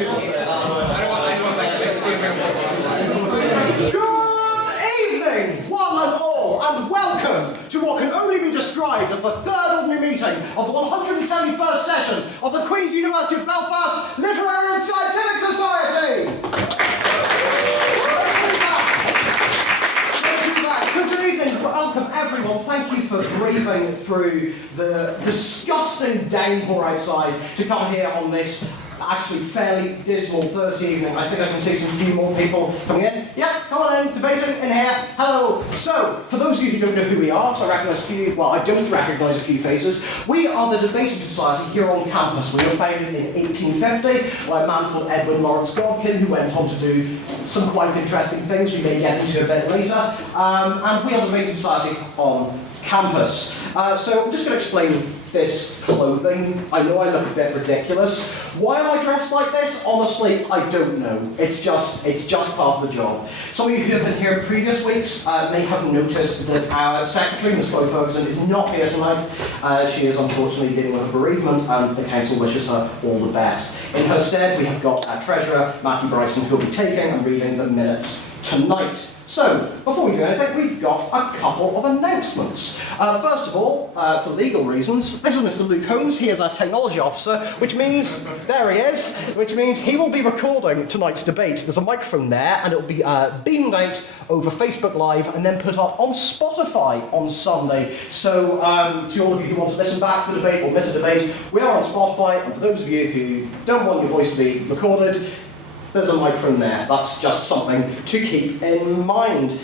evening, one and all, and welcome to what can only be described as the third ordinary meeting of the 171st session of the Queen's University of Belfast Literary and Scientific Society. So good evening, welcome everyone. Thank you for braving through the disgusting downpour outside to come here on this actually fairly dismal Thursday evening. I think I can see some few more people coming in. Yeah, come on in, debating in here. Hello. So, for those of you who don't know who we are, because I recognise a few, well, I don't recognise a few faces, we are the Debating Society here on campus. We were founded in 1850 by a man called Edwin Lawrence Godkin, who went on to do some quite interesting things we may get into a bit later. And we are the Debating Society on campus. So I'm just going to explain this clothing. I know I look a bit ridiculous. Why am I dressed like this? Honestly, I don't know. It's just part of the job. Some of you who have been here in previous weeks may have noticed that our secretary, Ms. Chloe Ferguson, is not here tonight. She is unfortunately dealing with a bereavement, and the council wishes her all the best. In her stead, we have got our treasurer, Matthew Bryson, who will be taking and reading the minutes tonight. So, before we do anything, we've got a couple of announcements. First of all, for legal reasons, this is Mr. Luke Holmes. He is our technology officer, which means, there he is, which means he will be recording tonight's debate. There's a microphone there, and it will be beamed out over Facebook Live and then put up on Spotify on Sunday. So, to all of you who want to listen back to the debate or miss a debate, we are on Spotify, and for those of you who don't want your voice to be recorded, there's a microphone there. That's just something to keep in mind.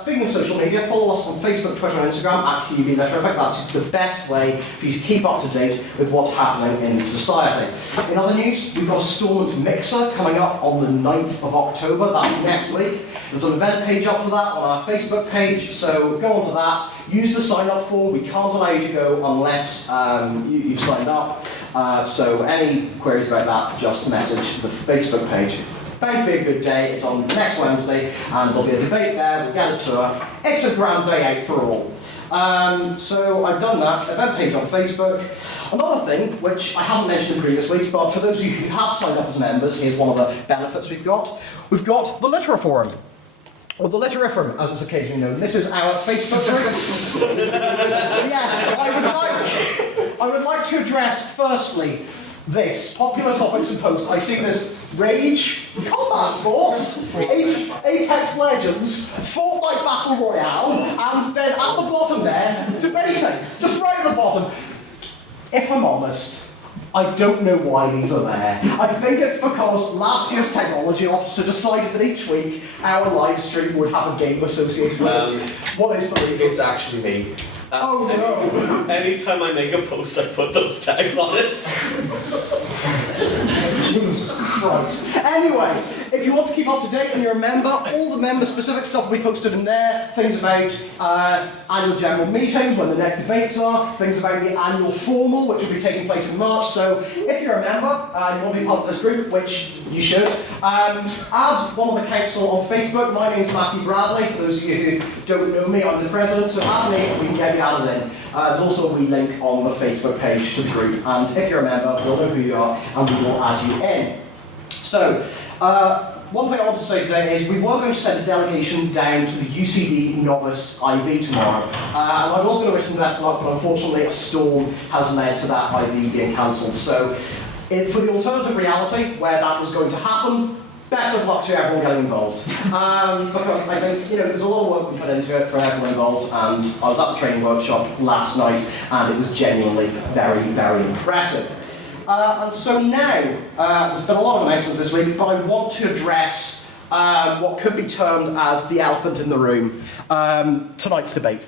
Speaking of social media, follow us on Facebook, Twitter and Instagram at QUB Letterific. That's the best way for you to keep up to date with what's happening in society. In other news, we've got a Stormont mixer coming up on the 9th of October. That's next week. There's an event page up for that on our Facebook page, so go onto that. Use the sign-up form. We can't allow you to go unless you've signed up. So any queries about that, just message the Facebook page. Bound to be a good day. It's on next Wednesday, and there'll be a debate there. We'll get a tour. It's a grand day out for all. So I've done that, event page on Facebook. Another thing, which I haven't mentioned in previous weeks, but for those of you who have signed up as members, here's one of the benefits we've got. We've got the Literaforum. Or the Litteriferum, as it's occasionally known. This is our Facebook group. Yes, I would like to address, firstly, this. Popular topics and posts. I see this Rage, Combat Sports, Apex Legends, Fortnite Battle Royale, and then at the bottom there, debating. Just right at the bottom. If I'm honest, I don't know why these are there. I think it's because last year's technology officer decided that each week our live stream would have a game associated with it. What is the reason? It's actually me. Oh no! Anytime I make a post, I put those tags on it. Jesus Christ. Anyway, if you want to keep up to date and you're a member, all the member-specific stuff will be posted in there. Things about annual general meetings, when the next debates are, things about the annual formal, which will be taking place in March. So if you're a member and you want to be part of this group, which you should, add one of the council on Facebook. My name's Matthew Bradley. For those of you who don't know me, I'm the president, so add me and we can get you added in. There's also a wee link on the Facebook page to the group, and if you're a member, we'll know who you are and we will add you in. So, one thing I want to say today is we were going to send a delegation down to the UCD Novice IV tomorrow. And I'd also going to wish them the best of luck, but unfortunately a storm has led to that IV being cancelled. So, for the alternative reality, where that was going to happen, best of luck to everyone getting involved. Because I think, there's a lot of work we put into it for everyone involved, and I was at the training workshop last night, and it was genuinely very, very impressive. And so now, there's been a lot of announcements this week, but I want to address what could be termed as the elephant in the room, tonight's debate.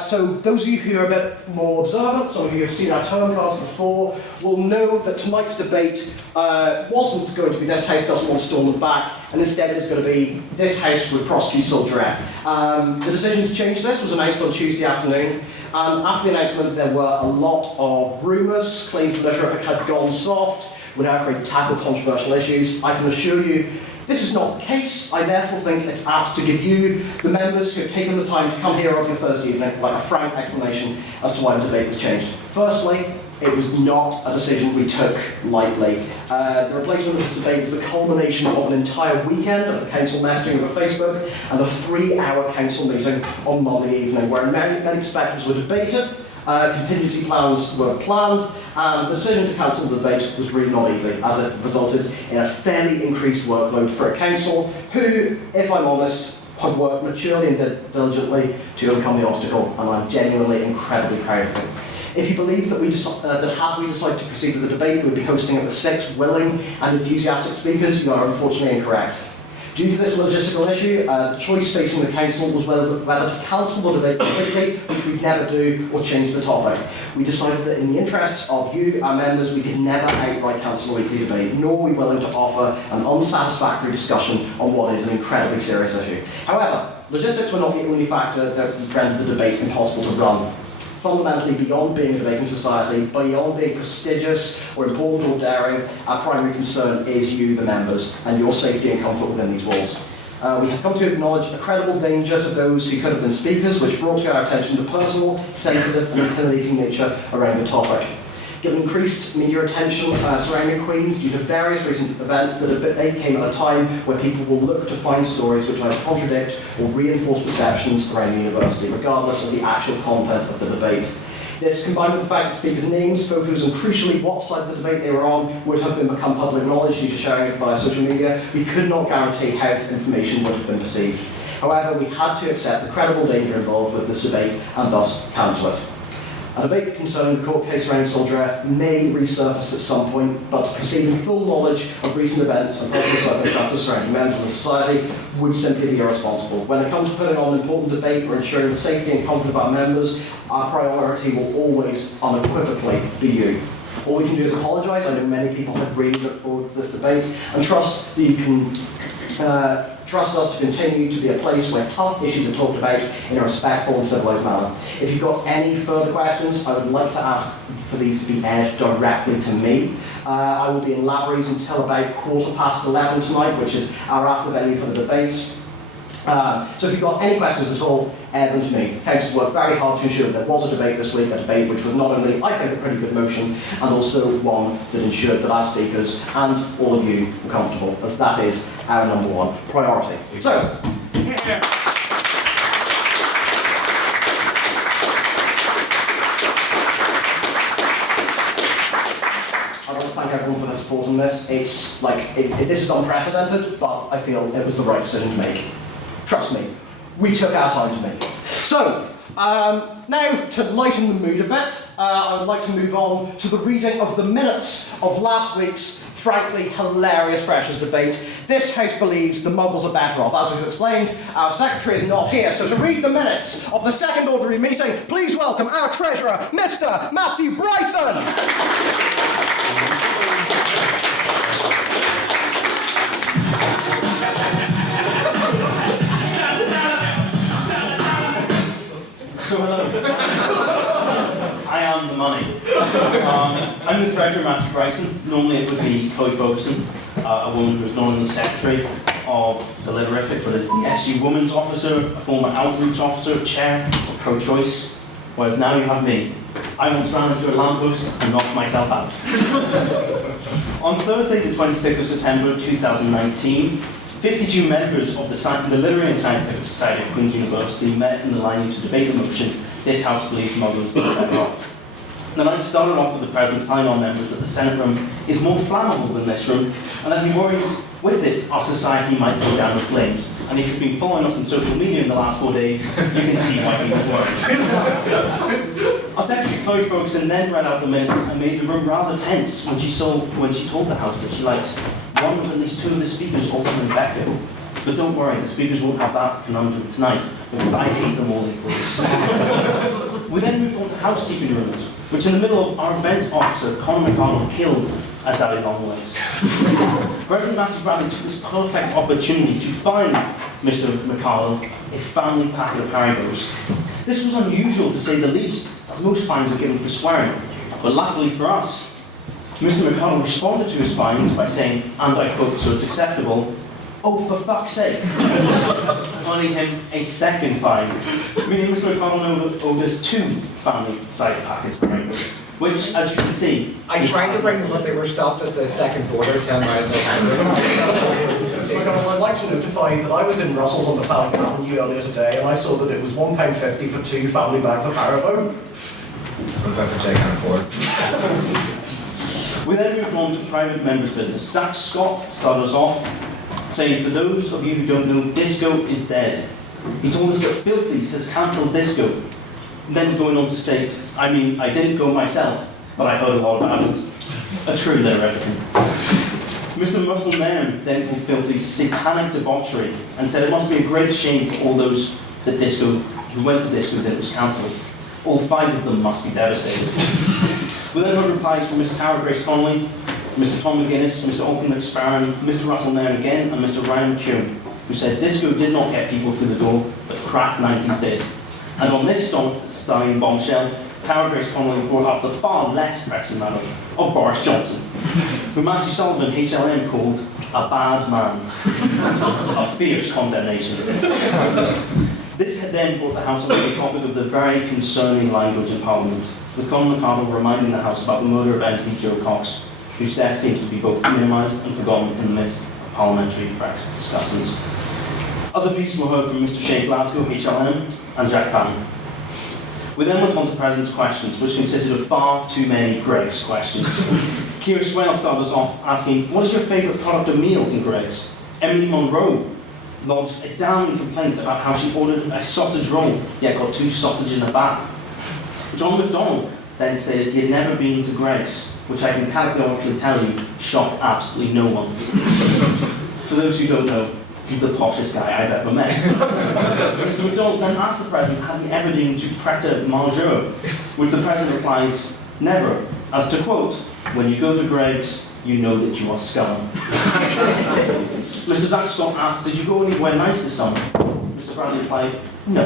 So those of you who are a bit more observant, some of you have seen our term cards before, will know that tonight's debate wasn't going to be this house doesn't want Stormont back, and instead it's going to be this house would prosecute Soldier F. The decision to change this was announced on Tuesday afternoon. After the announcement, there were a lot of rumours, claims that Letterific had gone soft, we're now afraid to tackle controversial issues. I can assure you, This is not the case. I therefore think it's apt to give you, the members who have taken the time to come here on your Thursday evening, like a frank explanation as to why the debate was changed. Firstly, it was not a decision we took lightly. The replacement of this debate was the culmination of an entire weekend of the council messaging over Facebook and a 3-hour council meeting on Monday evening, where many perspectives were debated, contingency plans were planned, and the decision to cancel the debate was really not easy, as it resulted in a fairly increased workload for a council who, if I'm honest, have worked maturely and diligently to overcome the obstacle, and I'm genuinely incredibly proud of them. If you believe that had we decided to proceed with the debate, we'd be hosting it with 6 willing and enthusiastic speakers, you are unfortunately incorrect. Due to this logistical issue, the choice facing the council was whether to cancel the debate completely, which we'd never do, or change the topic. We decided that in the interests of you, our members, we could never outright cancel a weekly debate, nor are we willing to offer an unsatisfactory discussion on what is an incredibly serious issue. However, logistics were not the only factor that rendered the debate impossible to run. Fundamentally, beyond being a debating society, beyond being prestigious or important or daring, our primary concern is you, the members, and your safety and comfort within these walls. We have come to acknowledge a credible danger to those who could have been speakers, which brought to our attention the personal, sensitive and intimidating nature around the topic. Given increased media attention surrounding Queen's due to various recent events, that they came at a time where people will look to find stories which either contradict or reinforce perceptions around the university, regardless of the actual content of the debate. This, combined with the fact that speakers' names, photos and crucially what side of the debate they were on, would have become public knowledge due to sharing it via social media, we could not guarantee how this information would have been perceived. However, we had to accept the credible danger involved with this debate and thus cancel it. A debate concerning the court case around Soldier F may resurface at some point, but to proceed in full knowledge of recent events and possible circumstances surrounding members of the society would simply be irresponsible. When it comes to putting on an important debate or ensuring the safety and comfort of our members, our priority will always unequivocally be you. All we can do is apologise. I know many people have really looked forward to this debate and trust that you can trust us to continue to be a place where tough issues are talked about in a respectful and civilised manner. If you've got any further questions, I would like to ask for these to be aired directly to me. I will be in Lavery's until about 11:15 tonight, which is our after venue for the debates. So if you've got any questions at all, air them to me. Council worked very hard to ensure that there was a debate this week, a debate which was not only, I think, a pretty good motion, and also one that ensured that our speakers and all of you were comfortable, as that is our number one priority. So, I want to thank everyone for their support on this. It's like, this is unprecedented, but I feel it was the right decision to make. Trust me, we took our time to make it. So, now to lighten the mood a bit, I would like to move on to the reading of the minutes of last week's frankly hilarious Freshers debate. This House believes the Muggles are better off. As we've explained, our Secretary is not here, so to read the minutes of the second ordinary meeting, please welcome our Treasurer, Mr. Matthew Bryson! So hello. I am the money. I'm the Treasurer, Matthew Bryson. Normally it would be Chloe Ferguson, a woman who is not only the Secretary of the Liverific, but is the SU Women's Officer, a former Outreach Officer, Chair of Pro-Choice, whereas now you have me. I once ran into a lamppost and knocked myself out. On Thursday, the 26th of September 2019, 52 members of the Literary and Scientific Society of Queen's University met in the line to debate the motion, "This House believes Muggles are better off." The night started off with the President telling our members that the Senate room is more flammable than this room, and that he worries with it our society might go down in flames. And if you've been following us on social media in the last 4 days, you can see why he was worried. Our Secretary Chloe Ferguson then read out the minutes and made the room rather tense when she told the House that she likes one of at least 2 of the speakers also infected. But don't worry, the speakers won't have that conundrum tonight, because I hate them all equally. We then moved on to housekeeping rooms, which in the middle of our events officer, Conor McConnell, killed at Daddy Longlegs. President Matthew Bradley took this perfect opportunity to find Mr. McConnell a family packet of Haribos. This was unusual to say the least, as most fines were given for swearing. But luckily for us, Mr. McConnell responded to his fines by saying, and I quote, so it's acceptable, Oh, for fuck's sake. Finding him a second fine, meaning Mr. McConnell owed us 2 family-sized packets per item, which, as you can see... I tried to bring them, but they were stopped at the second border, 10 miles So, I'd like to notify that I was in Brussels on Metallic Avenue earlier today, and I saw that it was £1.50 for 2 family bags of Haribo. What I can afford? We then moved on to private members' business. Zach Scott started us off saying, for those of you who don't know, disco is dead. He told us that Filthies has cancelled disco. Then going on to state, I mean, I didn't go myself, but I heard a lot about it. A true lyrican. Mr. Russell Nairn then called Filthy's satanic debauchery and said it must be a great shame for all those who went to disco that it was cancelled. All 5 of them must be devastated. We then heard replies from Mrs. Howard Grace Connolly, Mr. Tom McGuinness, Mr. Auckland McSparron, Mr. Russell Nairn again, and Mr. Ryan McCune, who said disco did not get people through the door, but crack 90s did. And on this stunning bombshell, Tara Grace Connolly brought up the far less pressing matter of Boris Johnson, who Matthew Sullivan, HLM, called a bad man. A fierce condemnation. This had then brought the House on the topic of the very concerning language in Parliament, with Conor McCardle reminding the House about the murder of MP Joe Cox, whose death seems to be both minimised and forgotten in the midst of parliamentary Brexit discussions. Other pieces were heard from Mr. Shane Glasgow, HLM, and Jack Pan. We then went on to President's questions, which consisted of far too many Greg's questions. Keir Swale started us off asking, what is your favourite product of meal in Greg's? Emily Monroe lodged a damning complaint about how she ordered a sausage roll, yet got 2 sausages in a bag. John MacDonald then stated he had never been to Greg's, which I can categorically tell you shocked absolutely no one. For those who don't know, he's the poshest guy I've ever met. Mr. MacDonald then asked the President, had he ever been to Pret a Manger? Which the President replies, never. As to quote, when you go to Greg's, you know that you are scum. Mr. Zach Scott asked, did you go anywhere nice this summer? Mr. Bradley replied, no.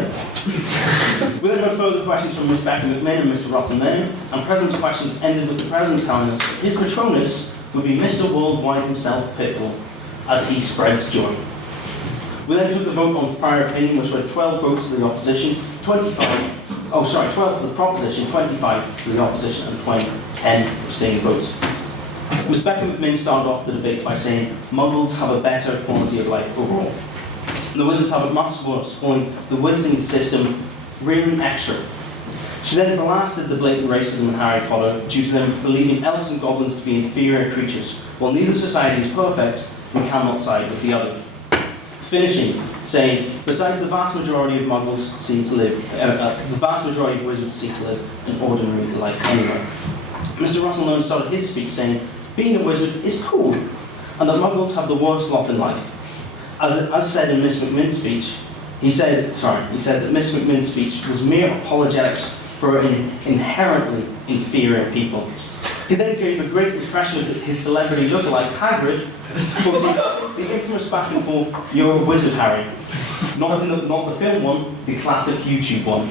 We then had further questions from Ms. Becca McMinn and Mr. Russell Nairn, and President's questions ended with the President telling us his Patronus would be Mr. Worldwide himself, Pitbull, as he spreads joy. We then took the vote on prior opinion, which were 12 votes for the opposition, 12 for the proposition, 25 for the opposition, and 10 abstaining votes. Ms. Becca McMinn started off the debate by saying, Muggles have a better quality of life overall. The Wizards have a much worse, calling the wizarding system really extra. She then blasted the blatant racism in Harry Potter due to them believing elves and goblins to be inferior creatures. While neither society is perfect, we cannot side with the other. Finishing, saying, besides the vast majority of Muggles seem to live, the vast majority of wizards seem to live an ordinary life anyway. Mr. Russell Nairn started his speech saying, being a wizard is cool, and that Muggles have the worst lot in life. As said in Miss McMinn's speech, he said that Miss McMinn's speech was mere apologetics for inherently inferior people. He then gave a great impression of his celebrity lookalike, Hagrid, quoting the infamous back and forth, "You're a wizard, Harry." Not the film one, the classic YouTube one.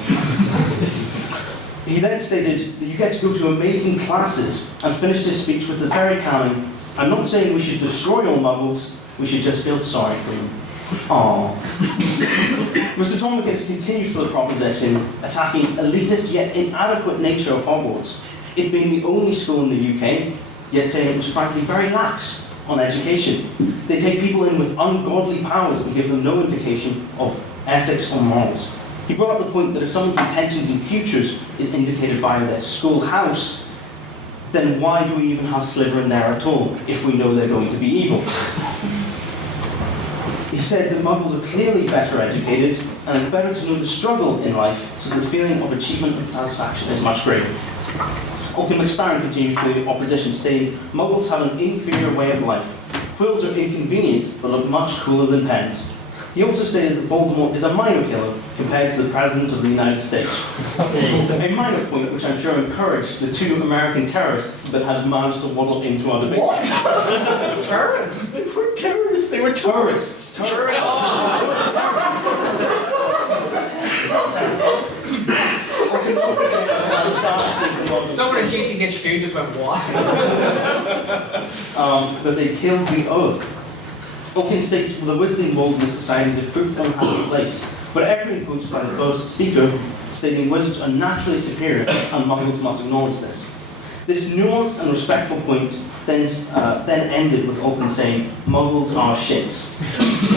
He then stated that you get to go to amazing classes and finished his speech with the very calming, "I'm not saying we should destroy all Muggles, we should just feel sorry for them." Aww. Mr. Tom McGuinness continued for the proposition, attacking elitist yet inadequate nature of Hogwarts, it being the only school in the UK, yet saying it was frankly very lax on education. They take people in with ungodly powers and give them no indication of ethics or morals. He brought up the point that if someone's intentions and futures is indicated via their schoolhouse, then why do we even have Slytherin there at all if we know they're going to be evil? He said that Muggles are clearly better educated, and it's better to know the struggle in life, so the feeling of achievement and satisfaction is much greater. Auckland McSparron continues for the opposition, saying, Muggles have an inferior way of life. Quills are inconvenient, but look much cooler than pens. He also stated that Voldemort is a minor killer compared to the President of the United States. A minor point which I'm sure encouraged the 2 American terrorists that had managed to waddle into our debate. What? Terrorists? They were terrorists. They were tourists. Someone at GCHQ just went, what? That they killed the oath. Oaken states the wizarding world in society is a fruitful and happy place, but echoing quotes by the first speaker stating wizards are naturally superior and muggles must acknowledge this. This nuanced and respectful point then ended with Oaken saying, muggles are shits,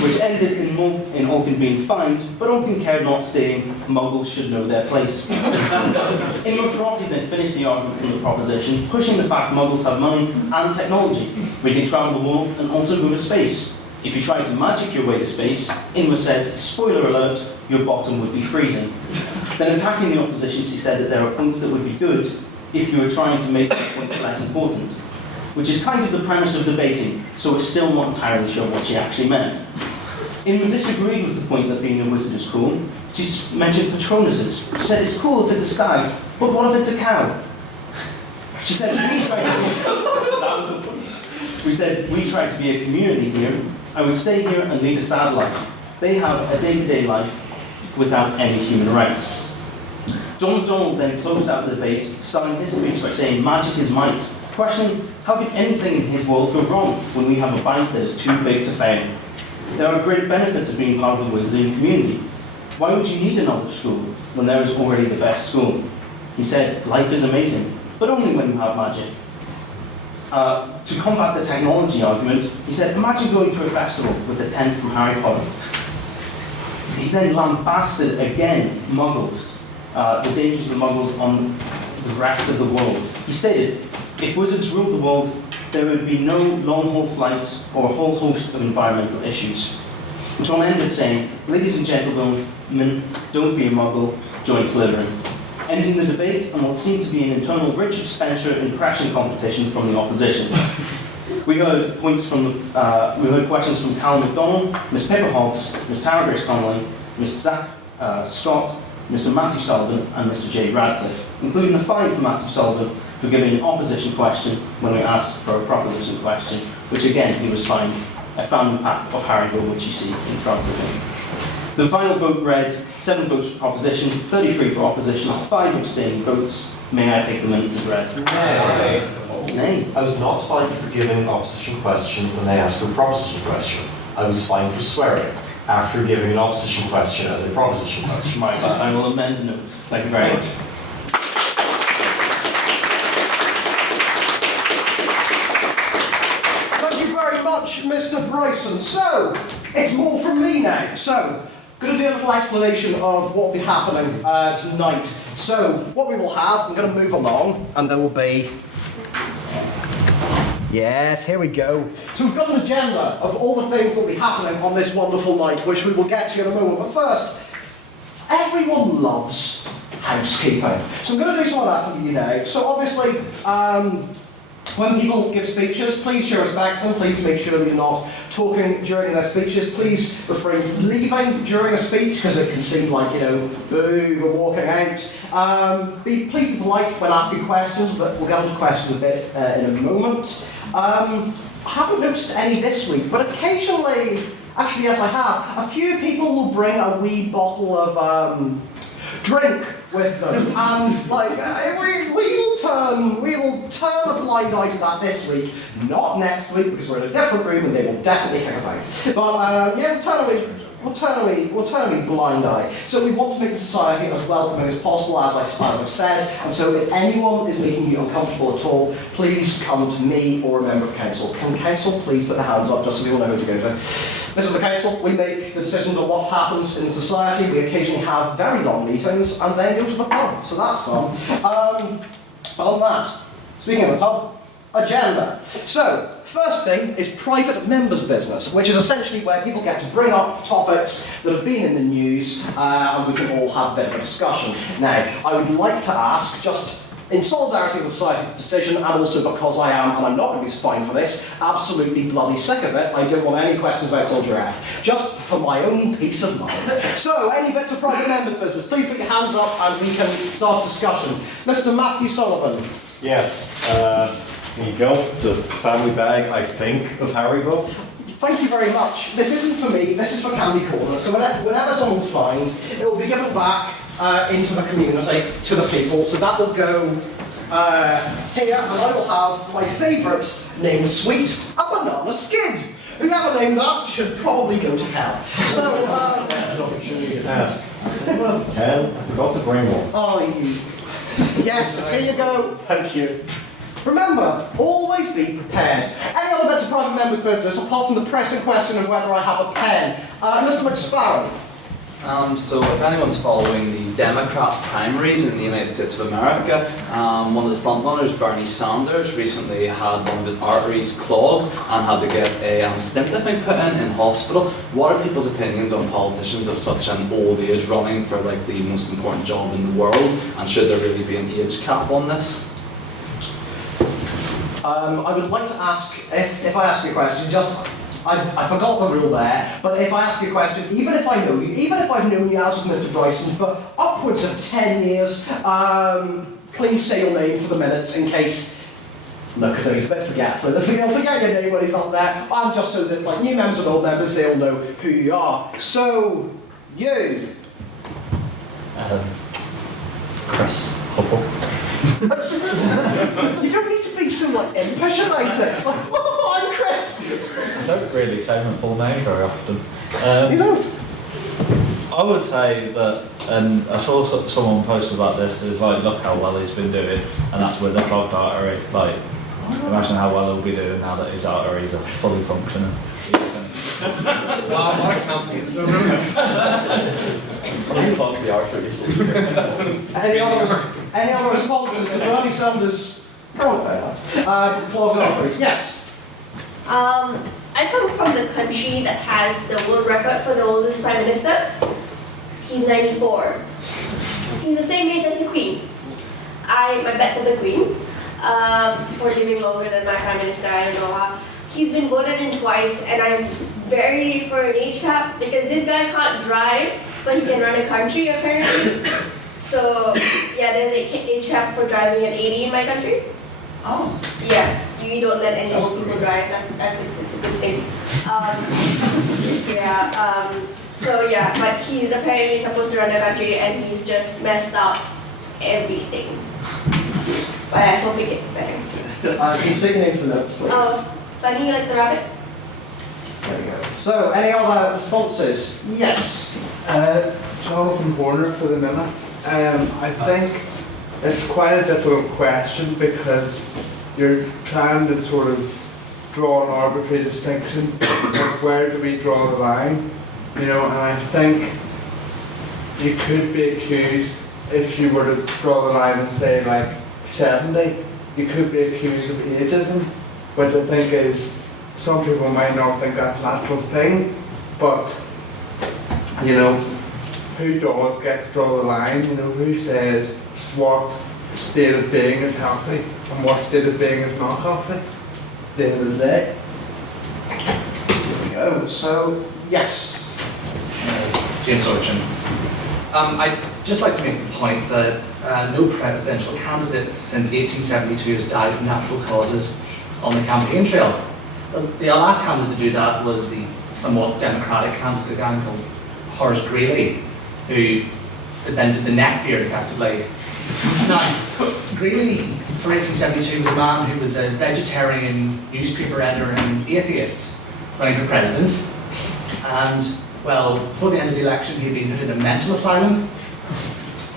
which ended in Oaken being fined, but Oaken cared not, stating, muggles should know their place. In McCarthy then finished the argument from the proposition, pushing the fact muggles have money and technology. We can travel the world and also go to space. If you try to magic your way to space, Inma says, spoiler alert, your bottom would be freezing. Then attacking the opposition, she said that there are points that would be good if you were trying to make the points less important, which is kind of the premise of debating, so we're still not entirely sure what she actually meant. Inma disagreed with the point that being a wizard is cool. She mentioned Patronuses. She said it's cool if it's a stag, but what if it's a cow? She said we tried to be a community here. I would stay here and lead a sad life. They have a day-to-day life without any human rights. John MacDonald then closed out the debate, starting his speech by saying magic is might, questioning how could anything in his world go wrong when we have a bank that is too big to fail. There are great benefits of being part of the wizarding community. Why would you need another school when there is already the best school? He said, life is amazing, but only when you have magic. To combat the technology argument, he said, imagine going to a festival with a tent from Harry Potter. He then lambasted again muggles, the dangers of the muggles on the rest of the world. He stated, if wizards ruled the world, there would be no long-haul flights or a whole host of environmental issues. John ended saying, ladies and gentlemen, don't be a muggle, join Slytherin. Ending the debate on what seemed to be an internal Richard Spencer impression competition from the opposition. We heard questions from Callum MacDonald, Ms. Pippa Hobbs, Ms. Tara Grace Connolly, Mr. Zach Scott, Mr. Matthew Sullivan, and Mr. J. Radcliffe, including the fine for Matthew Sullivan for giving an opposition question when we asked for a proposition question, which again he was fined a family pack of Haribo, which you see in front of him. The final vote read 7 votes for proposition, 33 for opposition, 5 abstaining votes. May I take the minutes as read? Nay. Nay. I was not fined for giving an opposition question when they asked for a proposition question. I was fined for swearing after giving an opposition question as a proposition question. My bad. I will amend the notes. Thank you very much. Thank you very much, Mr. Bryson. So, it's more from me now. So, going to do a little explanation of what will be happening tonight. So, what we will have, I'm going to move along, and there will be... Yes, here we go. So we've got an agenda of all the things that will be happening on this wonderful night, which we will get to in a moment. But first, everyone loves housekeeping. So I'm going to do some of that for you now. So obviously, when people give speeches, please show respect to them. Please make sure that you're not talking during their speeches. Please refrain from leaving during a speech, because it can seem like, boo, we're walking out. Please be polite when asking questions, but we'll get into questions a bit in a moment. I haven't noticed any this week, but occasionally, actually yes I have, a few people will bring a wee bottle of drink with them, and we will turn a blind eye to that this week, not next week because we're in a different room and they will definitely kick us out. But yeah, we'll turn a blind eye. So we want to make the society as welcoming as possible, as I've said, and so if anyone is making you uncomfortable at all, please come to me or a member of council. Can council please put their hands up just so we all know who to go to? This is the council. We make the decisions on what happens in society. We occasionally have very long meetings and then go to the pub, so that's fun. But on that, speaking of the pub, agenda. So, first thing is private members' business, which is essentially where people get to bring up topics that have been in the news and we can all have a bit of a discussion. Now, I would like to ask, just in solidarity with the society's decision, and also because I am, and I'm not going to be fined for this, absolutely bloody sick of it, I don't want any questions about Soldier F, just for my own peace of mind. So, any bits of private members' business, please put your hands up and we can start discussion. Mr. Matthew Sullivan. Yes, here you go. It's a family bag, I think, of Haribo. Thank you very much. This isn't for me, this is for Candy Corner. So whenever someone's fined, it will be given back into the community, to the people. So that will go here, and I will have my favourite named sweet, a banana skid. whoever named that should probably go to hell. So, That's an opportunity to ask. Ken, I forgot to bring one. oh, you. Yes, here you go. Thank you. Remember, always be prepared. Any other bits of private members' business apart from the pressing question of whether I have a pen? Mr. McSparrow. So if anyone's following the Democrat primaries in the United States of America, one of the frontrunners, Bernie Sanders, recently had one of his arteries clogged and had to get a stent, I think, put in hospital. What are people's opinions on politicians at such an old age running for like the most important job in the world, and should there really be an age cap on this? I would like to ask, if I ask you a question, I forgot the rule there, but if I ask you a question, even if I know you, even if I've known you as of Mr. Bryson for upwards of 10 years, please say your name for the minutes in case, no, because he's a bit forgetful. He'll forget your name when he's up there, and just so that like new members and old members, they all know who you are. So, you. Chris Hubble. You don't need to be so like impish about it. It's like, oh, I'm Chris. I don't really say my full name very often. You know. I would say that, and I saw someone post about this, is like, look how well he's been doing, and that's with the clogged artery. Like, imagine how well he'll be doing now that his arteries are fully functioning. Wow, what a campaign slogan. Unclog the arteries. Any other responses to Bernie Sanders' clogged arteries? Yes. I come from the country that has the world record for the oldest prime minister. He's 94. He's the same age as the Queen. My bet's on the Queen for living longer than my prime minister. I don't know how. He's been voted in twice, and I'm very for an age cap because this guy can't drive, but he can run a country apparently. So yeah, there's an age cap for driving at 80 in my country. Oh. Yeah, you don't let any old people drive. It's a good thing. So yeah, but he's apparently supposed to run the country, and he's just messed up everything. But I hope it gets better. Can you state your name for notes, please? Bunny like the rabbit. There we go. So, any other responses? Yes. Jonathan Horner for the minutes. I think it's quite a difficult question because you're trying to sort of draw an arbitrary distinction. Like where do we draw the line? You know, and I think you could be accused, if you were to draw the line and say like 70, you could be accused of ageism, which I think is, some people might not think that's a natural thing, but you know, who does get to draw the line? You know, who says what state of being is healthy and what state of being is not healthy at the end of the day? There we go. So, yes. James Orchin. I'd just like to make the point that no presidential candidate since 1872 has died from natural causes on the campaign trail. The last candidate to do that was the somewhat democratic candidate, a guy called Horace Greeley, who invented the neck beard effectively. Now, Greeley, for 1872, was a man who was a vegetarian, newspaper editor and atheist running for president. And, well, before the end of the election, he'd been put in a mental asylum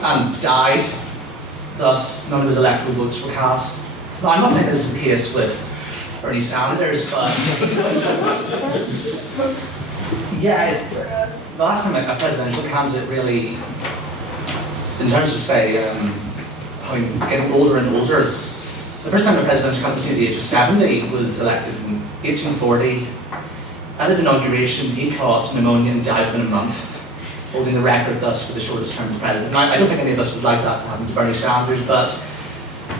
and died. Thus, none of his electoral votes were cast. Now, I'm not saying this is the case with Bernie Sanders, but yeah, it's the last time a presidential candidate really, in terms of say, getting older and older, the first time a presidential candidate at the age of 70 was elected in 1840. At his inauguration, he caught pneumonia and died within a month, holding the record thus for the shortest term as president. Now, I don't think any of us would like that to happen to Bernie Sanders, but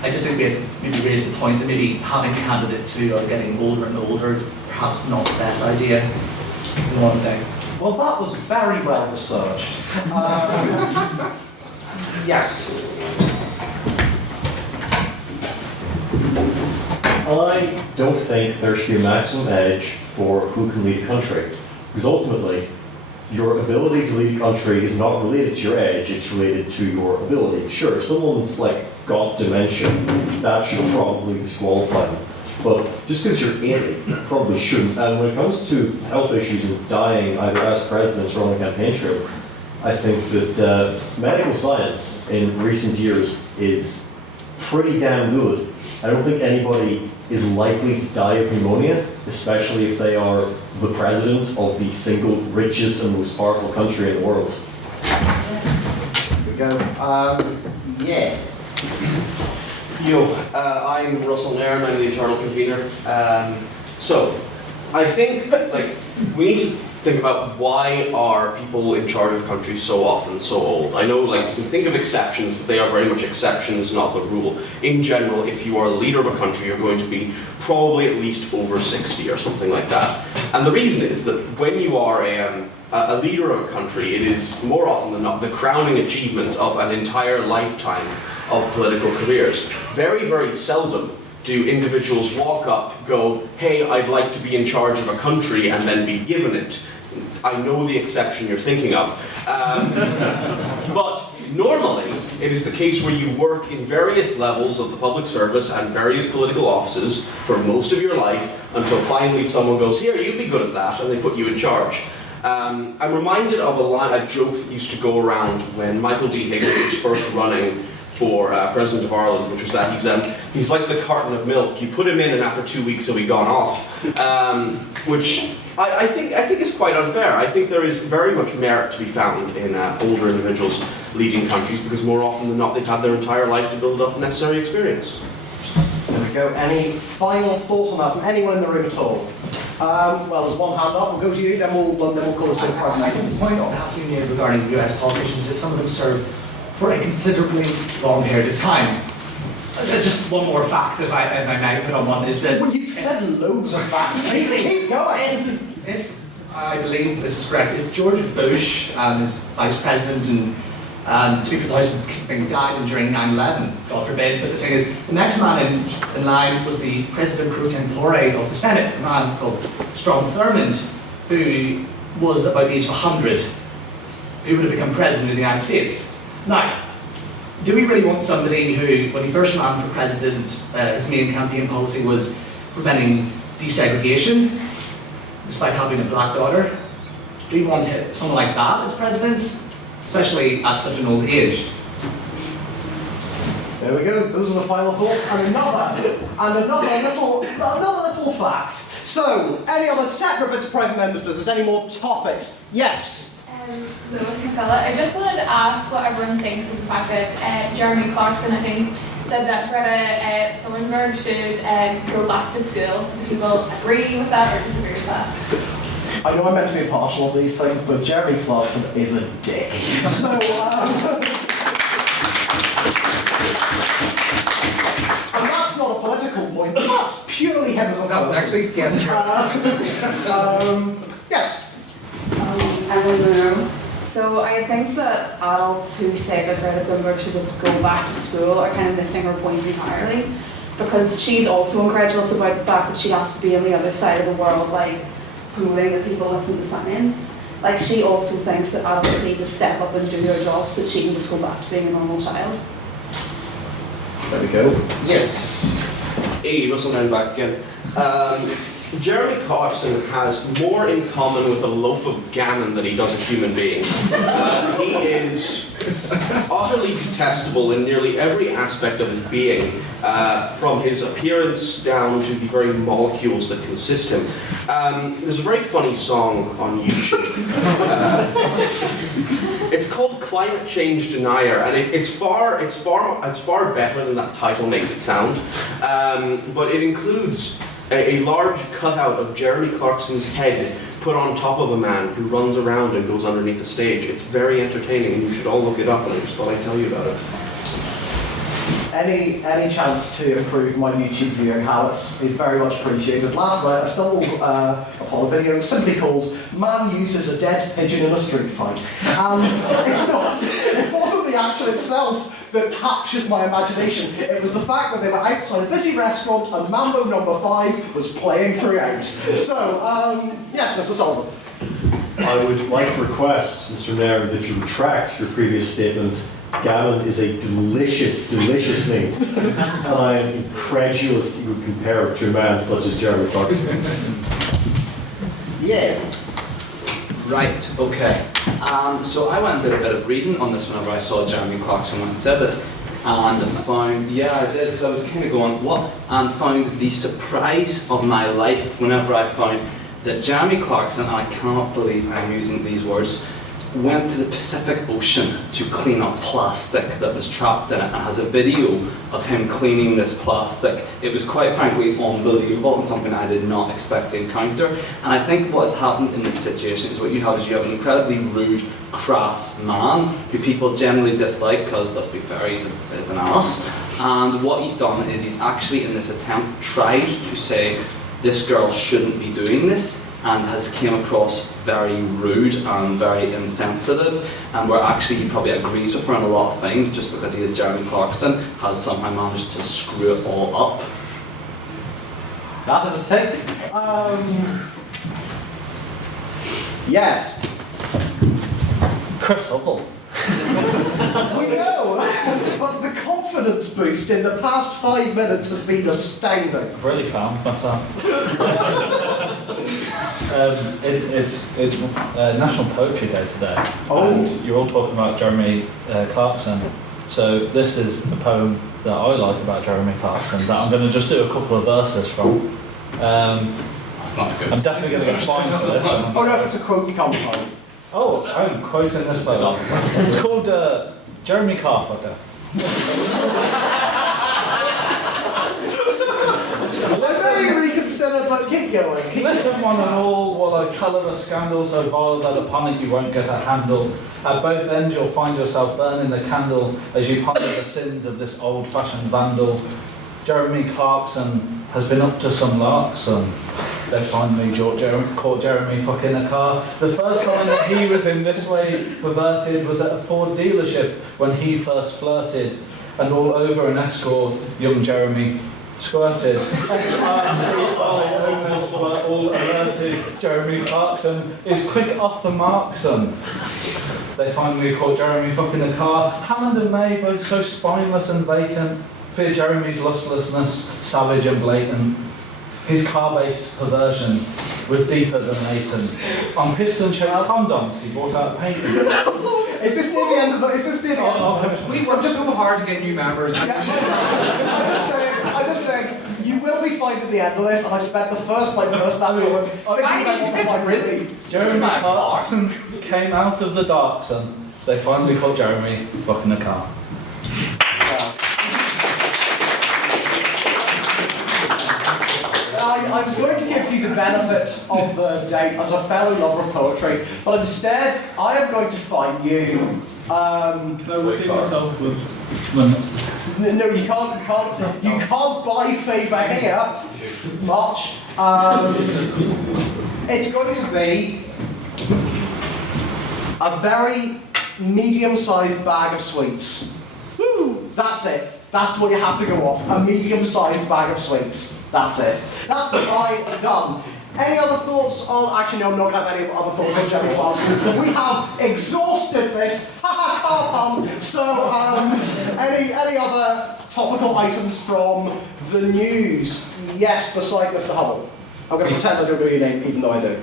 I just think we have to maybe raise the point that maybe having candidates who are getting older and older is perhaps not the best idea in one day. Well, that was very well researched. Yes. I don't think there should be a maximum age for who can lead a country. Because ultimately, your ability to lead a country is not related to your age, it's related to your ability. Sure, if someone's like got dementia, that should probably disqualify them. But just because you're 80, you probably shouldn't. And when it comes to health issues and dying either as president or on the campaign trail, I think that medical science in recent years is pretty damn good. I don't think anybody is likely to die of pneumonia, especially if they are the president of the single richest and most powerful country in the world. Here we go. Yeah. Yo, I'm Russell Nairn, I'm the internal convener. So, I think we need to think about why are people in charge of countries so often so old. I know you can think of exceptions, but they are very much exceptions, not the rule. In general, if you are the leader of a country, you're going to be probably at least over 60 or something like that. And the reason is that when you are a leader of a country, it is more often than not the crowning achievement of an entire lifetime of political careers. Very, very seldom do individuals walk up, go, hey, I'd like to be in charge of a country, and then be given it. I know the exception you're thinking of. But normally, it is the case where you work in various levels of the public service and various political offices for most of your life until finally someone goes, here, you'd be good at that, and they put you in charge. I'm reminded of a joke that used to go around when Michael D. Higgins was first running for President of Ireland, which was that he's like the carton of milk. You put him in, and after 2 weeks, he'll be gone off. Which I think is quite unfair. I think there is very much merit to be found in older individuals leading countries, because more often than not, they've had their entire life to build up the necessary experience. There we go. Any final thoughts on that from anyone in the room at all? Well, there's one hand up. We'll go to you, then we'll call it to the private I think the point of asking you regarding US politicians is some of them serve for a considerably long period of time. Just one more fact, if I may put on one, is that... Well, you've said loads of facts. Keep going. If I believe this is correct, if George Bush and his vice president and Speaker of the House of Keeping died during 9/11, God forbid, but the thing is, the next man in line was the President pro tempore of the Senate, a man called Stormont, who was about the age of 100, who would have become President of the United States. Now, do we really want somebody who, when he first ran for president, his main campaign policy was preventing desegregation, despite having a black daughter? Do we want someone like that as president, especially at such an old age? There we go. Those are the final thoughts, and another little fact. So, any other separate bits of private members' business? Any more topics? Yes. Lewis McCullough. I just wanted to ask what everyone thinks of the fact that Jeremy Clarkson, I think, said that Greta Thunberg should go back to school. Do people agree with that or disagree with that? I know I'm meant to be impartial on these things, but Jeremy Clarkson is a dick. So, and that's not a political point, that's purely him as a person. That's next week's guest. Yes. I don't know. So I think that adults who say that Greta Thunberg should just go back to school are kind of missing her point entirely, because she's also incredulous about the fact that she has to be on the other side of the world, like proving that people listen to science. Like, she also thinks that adults need to step up and do their jobs so that she can just go back to being a normal child. There we go. Yes. Hey, Russell Nairn back again. Jeremy Clarkson has more in common with a loaf of gammon than he does a human being. He is utterly detestable in nearly every aspect of his being, from his appearance down to the very molecules that consist him. There's a very funny song on YouTube. It's called Climate Change Denier, and it's far better than that title makes it sound. But it includes a large cutout of Jeremy Clarkson's head put on top of a man who runs around and goes underneath the stage. It's very entertaining, and you should all look it up, and I just thought I'd tell you about it. Any chance to improve my YouTube viewing habits is very much appreciated. Last night I stumbled upon a video simply called "Man Uses a Dead Pigeon in a Street Fight," and it wasn't the action itself that captured my imagination. It was the fact that they were outside a busy restaurant and Mambo No. 5 was playing throughout. So, yes, Mr. Sullivan. I would like to request, Mr. Nairn, that you retract your previous statement. Gammon is a delicious, delicious meat. And I am incredulous that you would compare it to a man such as Jeremy Clarkson. Yes. Right, okay. So I went and did a bit of reading on this whenever I saw Jeremy Clarkson when he said this, and found, yeah, I did, because I was kind of going, what? And found the surprise of my life whenever I found that Jeremy Clarkson, and I cannot believe I'm using these words, went to the Pacific Ocean to clean up plastic that was trapped in it, and has a video of him cleaning this plastic. It was quite frankly unbelievable and something I did not expect to encounter. And I think what has happened in this situation is what you have an incredibly rude, crass man who people generally dislike because, let's be fair, he's a bit of an ass. And what he's done is he's actually, in this attempt, tried to say this girl shouldn't be doing this, and has came across very rude and very insensitive, and where actually he probably agrees with her on a lot of things, just because he is Jeremy Clarkson, has somehow managed to screw it all up. That is a take. Yes. Chris Hubble. We know, but the confidence boost in the past 5 minutes has been astounding. I've really found myself. It's National Poetry Day today, and you're all talking about Jeremy Clarkson. So this is a poem that I like about Jeremy Clarkson that I'm going to just do a couple of verses from. That's not good. I'm definitely going to get fined for this. Oh no, if it's a quote, you can't find. Oh, I'm quoting this poem. It's called Jeremy Carfucker. Maybe reconsider, but keep going. Listen, one and all, while I colour a scandal so vile that upon it you won't get a handle. At both ends you'll find yourself burning the candle as you ponder the sins of this old-fashioned vandal. Jeremy Clarkson has been up to some larks, and they finally caught Jeremy fucking a car. The first time that he was in this way perverted was at a Ford dealership when he first flirted, and all over an Escort, young Jeremy squirted. Owners were all alerted. Jeremy Clarkson is quick off the mark, son. They finally caught Jeremy fucking a car. Hammond and May, both so spineless and vacant, fear Jeremy's lustlessness, savage and blatant. His car-based perversion was deeper than latent. On piston-shaped condoms, he brought out painting. Is this near the end of the? Is this near the end of the? We work so hard to get new members. I'm just saying, you will be fined at the end of this, and I spent the first hour thinking about what the fine would be. Jeremy Clarkson came out of the dark, son. They finally caught Jeremy fucking a car. I was going to give you the benefit of the doubt as a fellow lover of poetry, but instead I am going to find you. No, you can't buy favour here much. It's going to be a very medium-sized bag of sweets. Woo! That's it. That's what you have to go off. A medium-sized bag of sweets. That's it. That's the pie done. Any other thoughts on... Actually, no, I'm not going to have any other thoughts on Jeremy Clarkson. We have exhausted this. Ha ha, So, any other topical items from the news? Yes, beside Mr. Hubble. I'm going to pretend I don't know your name, even though I do.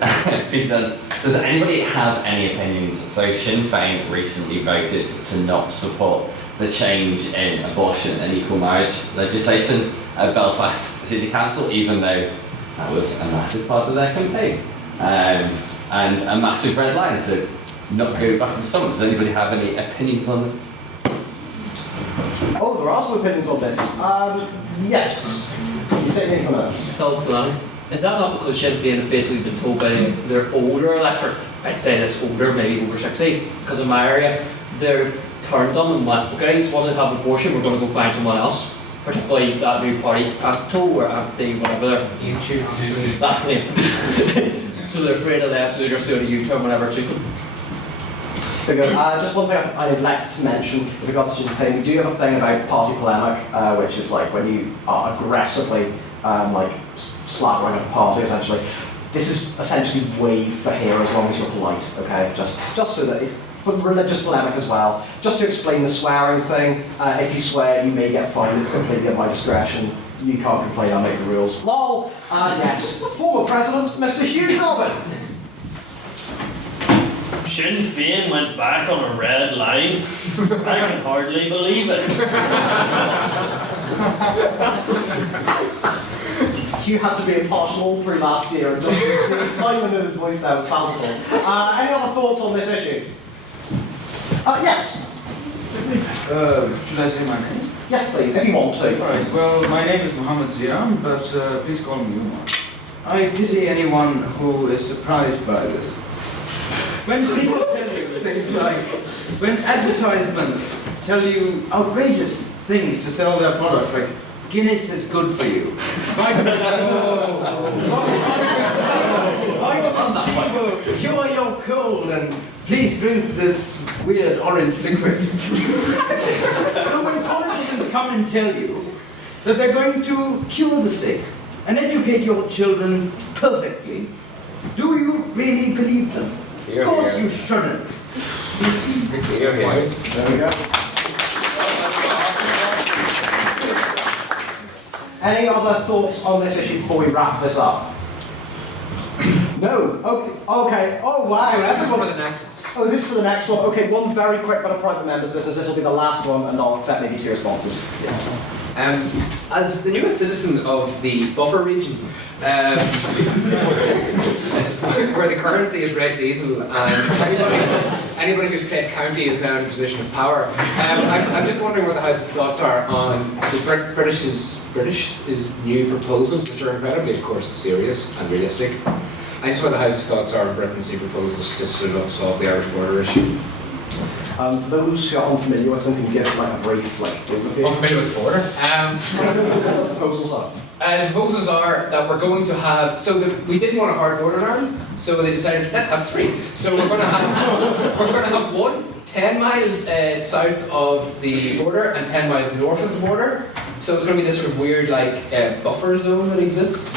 Please don't. Does anybody have any opinions? So Sinn Féin recently voted to not support the change in abortion and equal marriage legislation at Belfast City Council, even though that was a massive part of their campaign. And a massive red line to not go back to Stormont. Does anybody have any opinions on this? Oh, there are some opinions on this. Yes. You say anything else? Is that not because Sinn Féin have basically been told by their older electorate, I'd say this older, maybe over 60s, because in my area, they're turned on and went, okay, this wasn't have abortion, we're going to go find someone else. Particularly that new party, ACTO or anti whatever they're YouTube. That's it. So they're afraid of them, so they're just doing a U-turn whenever it suits them. Very good. Just one thing I'd like to mention with regards to the thing, we do have a thing about party polemic, which is like when you are aggressively like slapping a party essentially. this is essentially waive for here as long as you're polite, okay? Just so that it's for religious polemic as well. Just to explain the swearing thing, if you swear, you may get fined. It's completely at my discretion. You can't complain, I make the rules. Lol, yes. Former President, Mr. Hugh Corbyn. Sinn Féin went back on a red line. I can hardly believe it. Hugh had to be impartial all through last year, and just the silent in his voice there was palpable. Any other thoughts on this issue? Yes. Should I say my name? Yes, please, if you want to. Right. Well, my name is Mohammed Ziam, but please call me Umar. I pity anyone who is surprised by this. When people tell you things like, when advertisements tell you outrageous things to sell their product, like Guinness is good for you. Vitamin C will cure your cold, and please drink this weird orange liquid. So when politicians come and tell you that they're going to cure the sick and educate your children perfectly, do you really believe them? Of course you shouldn't. Here, here. There we go. Any other thoughts on this issue before we wrap this up? No. Okay. Oh wow. This is one of the next ones. Oh, this is for the next one. Okay, one very quick bit of private members' business. This will be the last one, and I'll accept maybe 2 responses. Yes. As the newest citizen of the buffer region, where the currency is red diesel, and anybody who's played county is now in a position of power, I'm just wondering what the House's thoughts are on the British's new proposals, which are incredibly, of course, serious and realistic. I just want the House's thoughts are on Britain's new proposals to sort of solve the Irish border issue. For those who are unfamiliar with something, give like a brief overview. Unfamiliar with the border? The proposals are. The proposals are that we're going to have, we didn't want a hard border in Ireland, so they decided, let's have 3. So we're going to have one 10 miles south of the border and 10 miles north of the border. So it's going to be this sort of weird buffer zone that exists,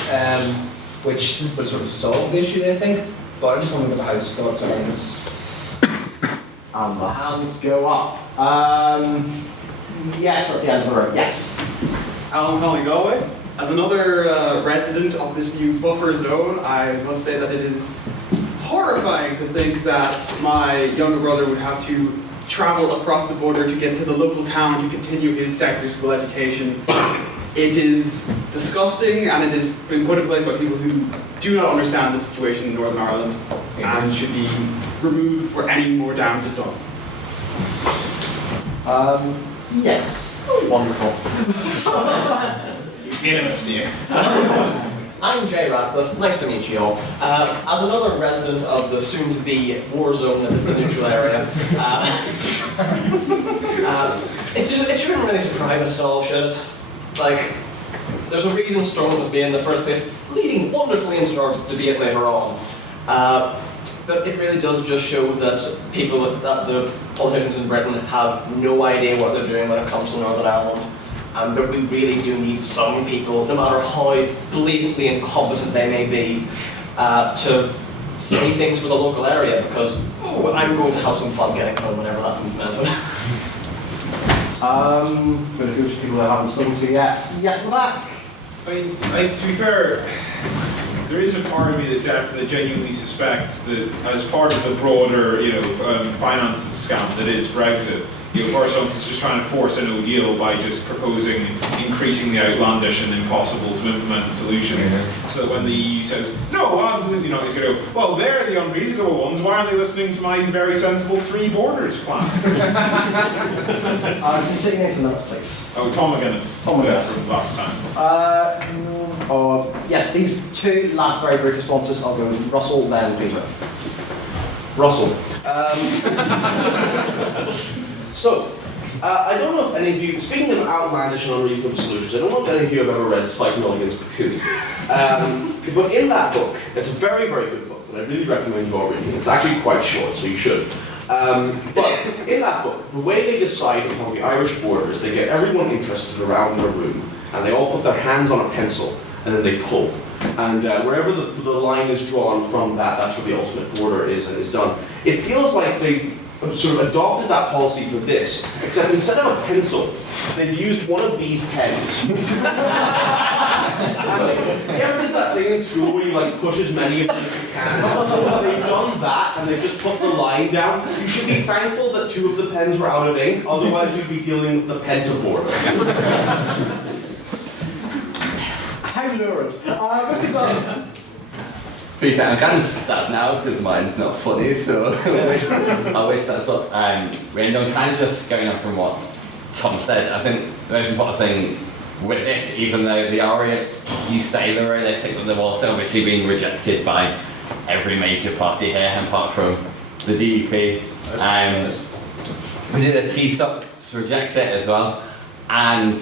which will sort of solve the issue, I think. But I just wonder what the House's thoughts are on this. And the hands go up. Yes, at the end of the room. Yes. Alan Conley Galway. As another resident of this new buffer zone, I must say that it is horrifying to think that my younger brother would have to travel across the border to get to the local town to continue his secondary school education. It is disgusting, and it has been put in place by people who do not understand the situation in Northern Ireland and should be removed for any more damage is done. Yes. Wonderful. You made a mistake. I'm Jay Ratcliffe, nice to meet you all. As another resident of the soon-to-be war zone that is the neutral area, it shouldn't really surprise us at all, should it? Like, there's a reason Stormont was being in the first place, leading wonderfully into our debate later on. But it really does just show that the politicians in Britain have no idea what they're doing when it comes to Northern Ireland. And that we really do need some people, no matter how blatantly incompetent they may be, to say things for the local area, because, ooh, I'm going to have some fun getting home whenever that's implemented. Going to go to people that haven't spoken to yet. Yes, in the back. I mean, to be fair, there is a part of me that genuinely suspects that as part of the broader, finance scam that is Brexit, Boris Johnson's just trying to force a no deal by just proposing increasingly outlandish and impossible to implement solutions. So that when the EU says, no, absolutely not, he's going to go, well, they're the unreasonable ones, why aren't they listening to my very sensible 3 borders plan? Can you say your name for minutes, please? Oh, Tom McGuinness. Tom McGuinness. From last time. Yes, these 2 last very brief responses, I'll go with Russell, then Peter. Russell. So, I don't know if any of you, speaking of outlandish and unreasonable solutions, I don't know if any of you have ever read Spike Milligan's Cocoon. But in that book, it's a very, very good book, and I really recommend you all reading it. It's actually quite short, so you should. But in that book, the way they decide upon the Irish border is they get everyone interested around their room, and they all put their hands on a pencil, and then they pull. And wherever the line is drawn from that, that's where the ultimate border is done. It feels like they've sort of adopted that policy for this, except instead of a pencil, they've used one of these pens. And you ever did that thing in school where you like push as many of them as you can? They've done that and they've just put the line down. You should be thankful that 2 of the pens were out of ink, otherwise we'd be dealing with the pentaboard. How lurid. Mr. Glenn. Peter, I'm kind of sad now because mine's not funny, so I wish that's what I'm kind of just going on from what Tom said. I think the most important thing with this, even though the aria, you say they're realistic, but they've also obviously been rejected by every major party here, apart from the DUP. We did a T-stop to reject it as well, and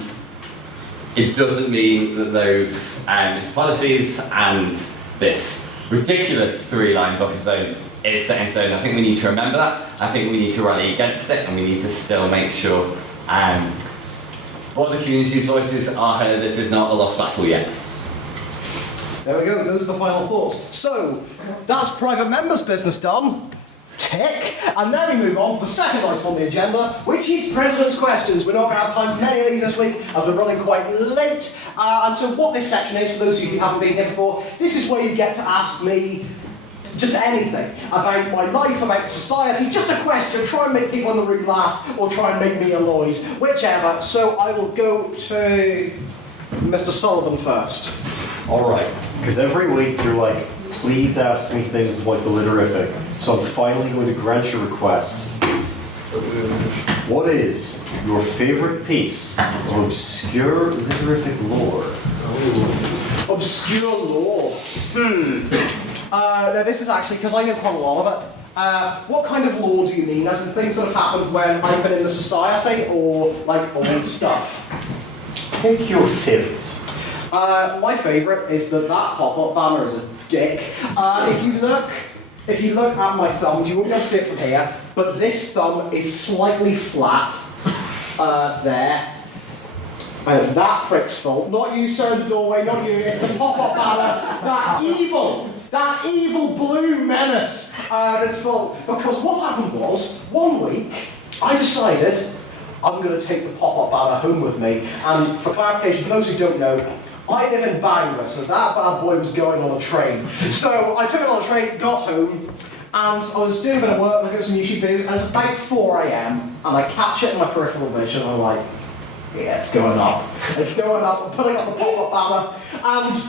it doesn't mean that those policies and this ridiculous 3-line buffer zone is set in stone. I think we need to remember that. I think we need to rally against it, and we need to still make sure what the community's voices are heard. This is not a lost battle yet. There we go, those are the final thoughts. So, that's private members' business done. Tick. And then we move on to the second item on the agenda, which is President's Questions. We're not going to have time for many of these this week, as we're running quite late. And so what this section is, for those of you who haven't been here before, this is where you get to ask me just anything about my life, about society, just a question, try and make people in the room laugh, or try and make me annoyed, whichever. So I will go to Mr. Sullivan first. All right, because every week you're like, please ask me things about the litterific. So I'm finally going to grant your request. What is your favourite piece of obscure litterific lore? Obscure lore. Now this is actually, because I know quite a lot of it. What kind of lore do you mean? As in things that have happened when I've been in the society, or like old stuff? Pick your favourite. My favourite is that pop-up banner is a dick. If you look at my thumbs, you won't be able to see it from here, but this thumb is slightly flat there. And it's that prick's fault. Not you, sir, in the doorway, not you. It's the pop-up banner. That evil blue menace. It's fault. Because what happened was, one week, I decided I'm going to take the pop-up banner home with me. And for clarification, for those who don't know, I live in Bangor, so that bad boy was going on a train. So I took it on a train, got home, and I was doing a bit of work, looking at some YouTube videos, and it's about 4 AM, and I catch it in my peripheral vision, and I'm like, yeah, it's going up. It's going up. I'm putting up the pop-up banner, and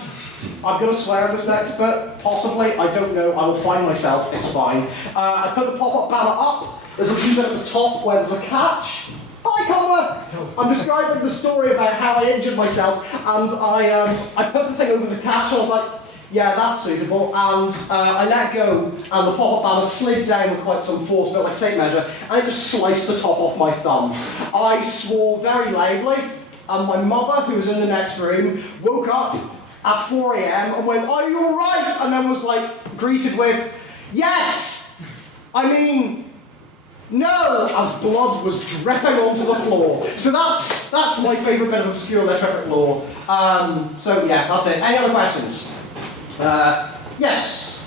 I'm going to swear at this next bit, possibly, I don't know, I will find myself, it's fine. I put the pop-up banner up, there's a few bit at the top where there's a catch. Hi, Connor! I'm describing the story about how I injured myself, and I put the thing over the catch, and I was like, yeah, that's suitable, and I let go, and the pop-up banner slid down with quite some force, a bit like a tape measure, and it just sliced the top off my thumb. I swore very loudly, and my mother, who was in the next room, woke up at 4 AM and went, "Are you alright?" And then was like, greeted with, "Yes! I mean, no," as blood was dripping onto the floor. So that's my favourite bit of obscure literature lore. So yeah, that's it. Any other questions? Yes?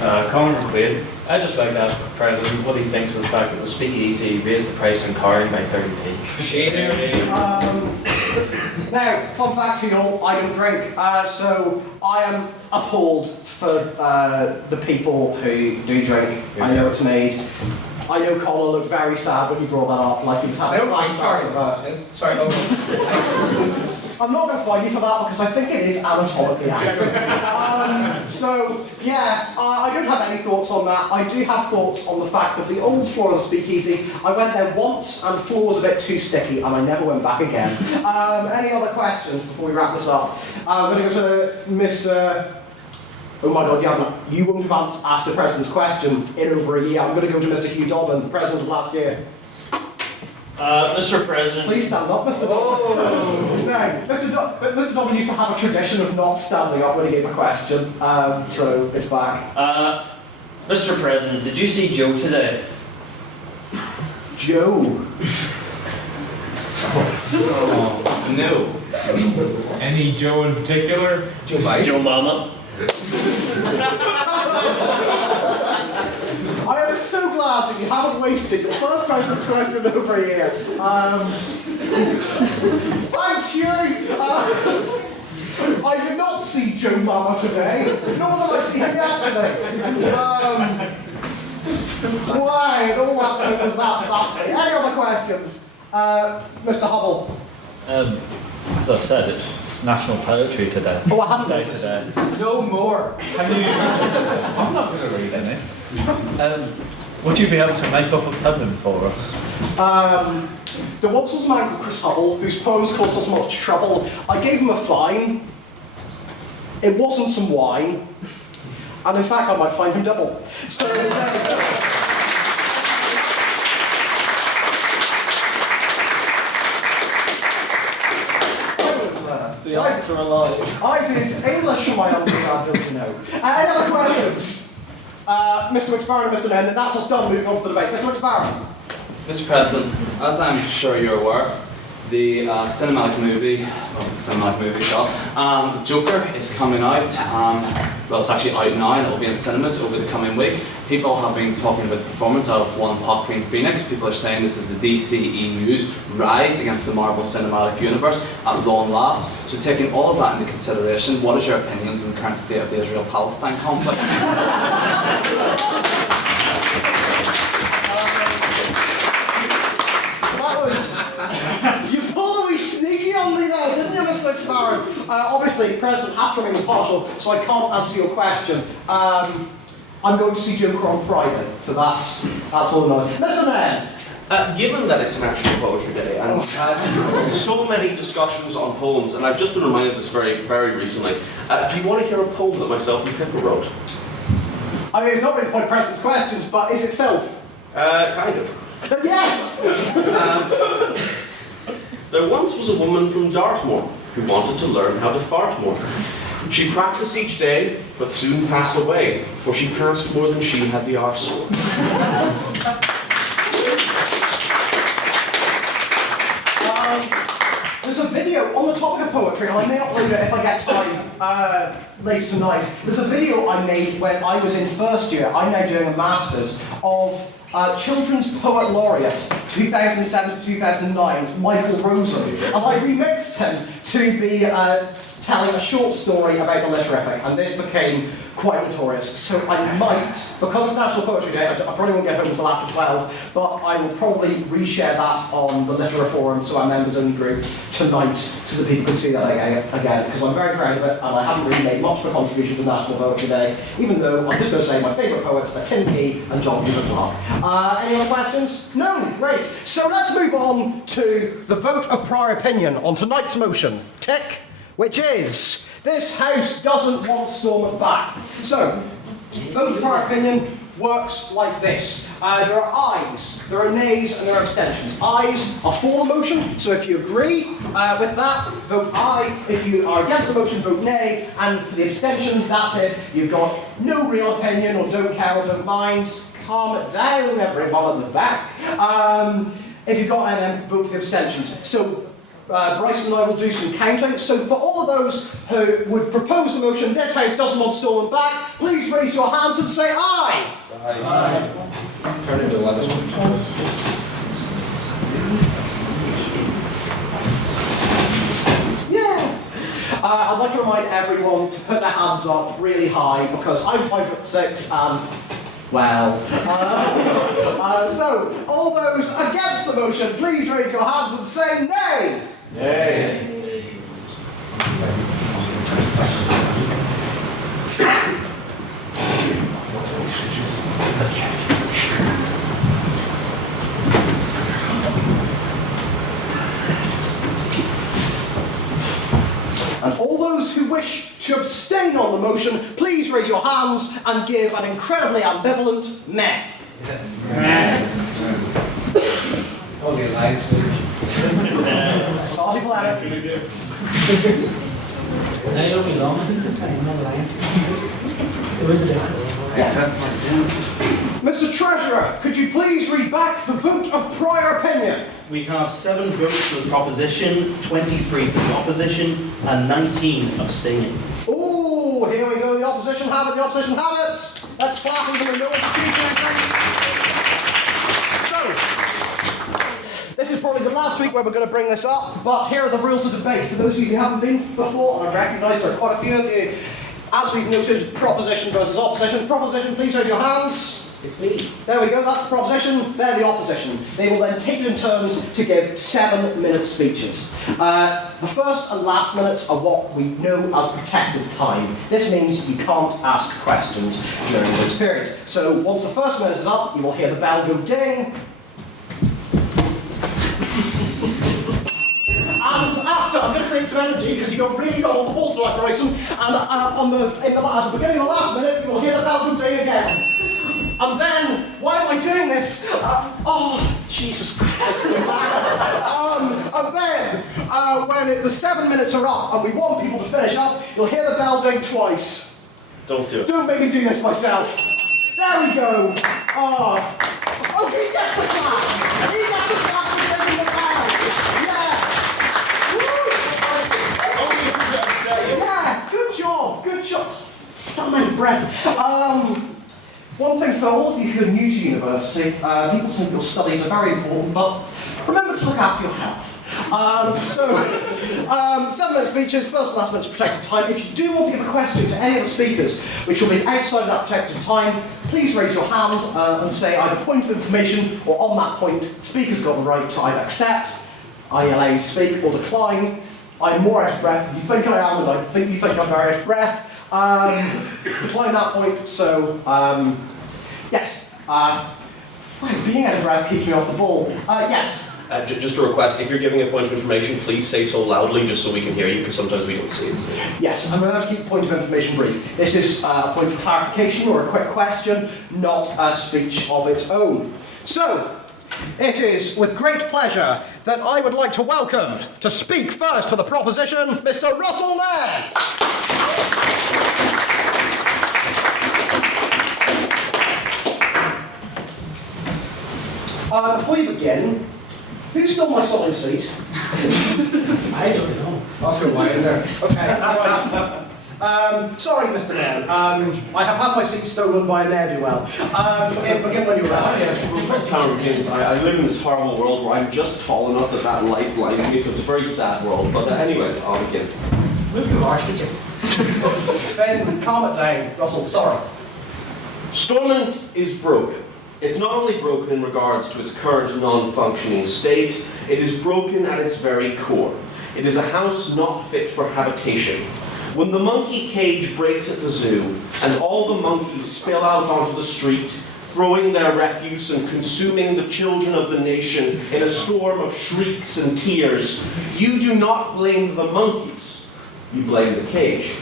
Conor McQuaid. I'd just like to ask the President what he thinks of the fact that the speakeasy raised the price on carring by 30p. Now, fun fact for you all, I don't drink, so I am appalled for the people who do drink. I know it's made. I know Colin looked very sad when you brought that up, like he was having flashbacks of it. Sorry, I'm not going to fight you for that because I think it is anatomically accurate. So, yeah, I don't have any thoughts on that. I do have thoughts on the fact that the old floor of the speakeasy, I went there once and the floor was a bit too sticky and I never went back again. Any other questions before we wrap this up? I'm going to go to Mr. Oh my God, you won't have asked the President's question in over a year. I'm going to go to Mr. Hugh Dobbin, President of last year. Mr. President. Please stand up, Mr. Dobbin. No, Mr. Dobbin used to have a tradition of not standing up when he gave a question, so it's back. Mr. President, did you see Joe today? Joe? No. Any Joe in particular? Joe Biden. Joe Mama. I am so glad that you haven't wasted your first president's question over a year. Thanks, Huey. I did not see Joe Mama today, nor did I see him yesterday. Why, and all that thing was that lovely. Any other questions? Mr. Hubble. As I said, it's National Poetry today. Oh, I haven't Day noticed. today. No more. Can you? I'm not going to read any. Would you be able to make up a poem for us? There once was a man called Chris Hubble whose poems caused us much trouble. I gave him a fine. It wasn't some wine. And in fact, I might find him double. So there we go. The answer alive. I did English for my undergrad, don't you know? Any other questions? Mr. McSparrow and Mr. Nen, that's us done. Moving on to the debate. Mr. McSparrow. Mr. President, as I'm sure you're aware, the cinematic movie, Joker is coming out. Well, it's actually out now and it'll be in cinemas over the coming week. People have been talking about the performance of one Joaquin Phoenix. People are saying this is the DCEU's rise against the Marvel Cinematic Universe at long last. So taking all of that into consideration, what is your opinions on the current state of the Israel-Palestine conflict? You pulled a wee sneaky on me there, didn't you, Mr. McSparrow? Obviously, President has to remain impartial, so I can't answer your question. I'm going to see Joker on Friday, so that's all I know. Mr. Mann. Given that it's National Poetry Day, and we've had so many discussions on poems, and I've just been reminded of this very, very recently, do you want to hear a poem that myself and Pippa wrote? I mean, it's not really the point of President's questions, but is it filth? Kind of. Then yes! There once was a woman from Dartmoor who wanted to learn how to fart more. She practiced each day, but soon passed away, for she passed more than she had the arse for. There's a video on the topic of poetry, and I may upload it if I get time later tonight. There's a video I made when I was in first year, I'm now doing a master's, of Children's Poet Laureate 2007 to 2009, Michael Rosen. And I remixed him to be telling a short story about the Litterific, and this became quite notorious. So I might, because it's National Poetry Day, I probably won't get home until after 12, but I will probably reshare that on the Literary Forum, so our members only group, tonight, so that people can see that again, because I'm very proud of it, and I haven't really made much of a contribution to National Poetry Day, even though I'm just going to say my favourite poets are Tim Key and John Hubert Clark. Any other questions? No? Great. So let's move on to the vote of prior opinion on tonight's motion. Tick, which is, this House doesn't want Stormont back. So, vote of prior opinion works like this. There are ayes, there are nays, and there are abstentions. Ayes are for the motion, so if you agree with that, vote aye. If you are against the motion, vote nay. And for the abstentions, that's it. You've got no real opinion, or don't care, or don't mind. Calm down, everyone at the back. If you've got any, vote for the abstentions. So, Bryce and I will do some counting. So for all of those who would propose the motion, this House doesn't want Stormont back, please raise your hands and say aye. Aye. Aye. Turn into a weather Yeah. I'd like to remind everyone to put their hands up really high because I'm 5'6" and well. So all those against the motion, please raise your hands and say nay. Nay. And all those who wish to abstain on the motion, please raise your hands and give an incredibly ambivalent meh. All the lights. Party planet. There was a difference. Mr. Treasurer, could you please read back the vote of prior opinion? We have 7 votes for the proposition, 23 for the opposition, and 19 abstaining. Oh, here we go. The opposition have it. The opposition have it. Let's flatten them. So, this is probably the last week where we're going to bring this up, but here are the rules of debate. For those of you who haven't been before, and I recognise there are quite a few of you, as we've noted, proposition versus opposition. Proposition, please raise your hands. It's me. There we go, that's the proposition, they're the opposition. They will then take it in turns to give 7-minute speeches. The first and last minutes are what we know as protected time. This means you can't ask questions during those periods. So once the first minute is up, you will hear the bell go ding. And after, I'm going to create some energy because you've really got all the balls right, Bryson. And at the beginning of the last minute, you will hear the bell go ding again. And then, why am I doing this? Oh, Jesus Christ. And then, when the 7 minutes are up and we want people to finish up, you'll hear the bell ding twice. Don't do it. Don't make me do this myself. There we go. Oh, he gets a clap. He gets a clap for ringing the bell. Yeah. Yeah, good job, good job. Got my breath. One thing for all of you who are new to university, people think your studies are very important, but remember to look after your health. 7-minute speeches, first and last minute's protected time. If you do want to give a question to any of the speakers, which will be outside of that protected time, please raise your hand and say either point of information or on that point, speaker's got the right to either accept, I allow you to speak, or decline. I'm more out of breath than you think I am, and I think you think I'm very out of breath. Decline that point, so, yes. Being out of breath keeps me off the ball. Yes. Just a request, if you're giving a point of information, please say so loudly just so we can hear you, because sometimes we don't see it. Yes, I'm going to have to keep the point of information brief. This is a point of clarification or a quick question, not a speech of its own. So, it is with great pleasure that I would like to welcome, to speak first for the proposition, Mr. Russell Nairn. Before you begin, who stole my solid seat? I don't know. Oscar, why in there? Okay, right. Sorry, Mr. Nairn. I have had my seat stolen by a ne'er-do-well. Begin when you're ready. Before the town begins, I live in this horrible world where I'm just tall enough that light blinds me, so it's a very sad world. But anyway, I'll begin. Move your arse, did you? Ben, calm it down. Russell, sorry. Stormont is broken. It's not only broken in regards to its current non-functioning state, it is broken at its very core. It is a house not fit for habitation. When the monkey cage breaks at the zoo, and all the monkeys spill out onto the street, throwing their refuse and consuming the children of the nation in a storm of shrieks and tears, you do not blame the monkeys, you blame the cage.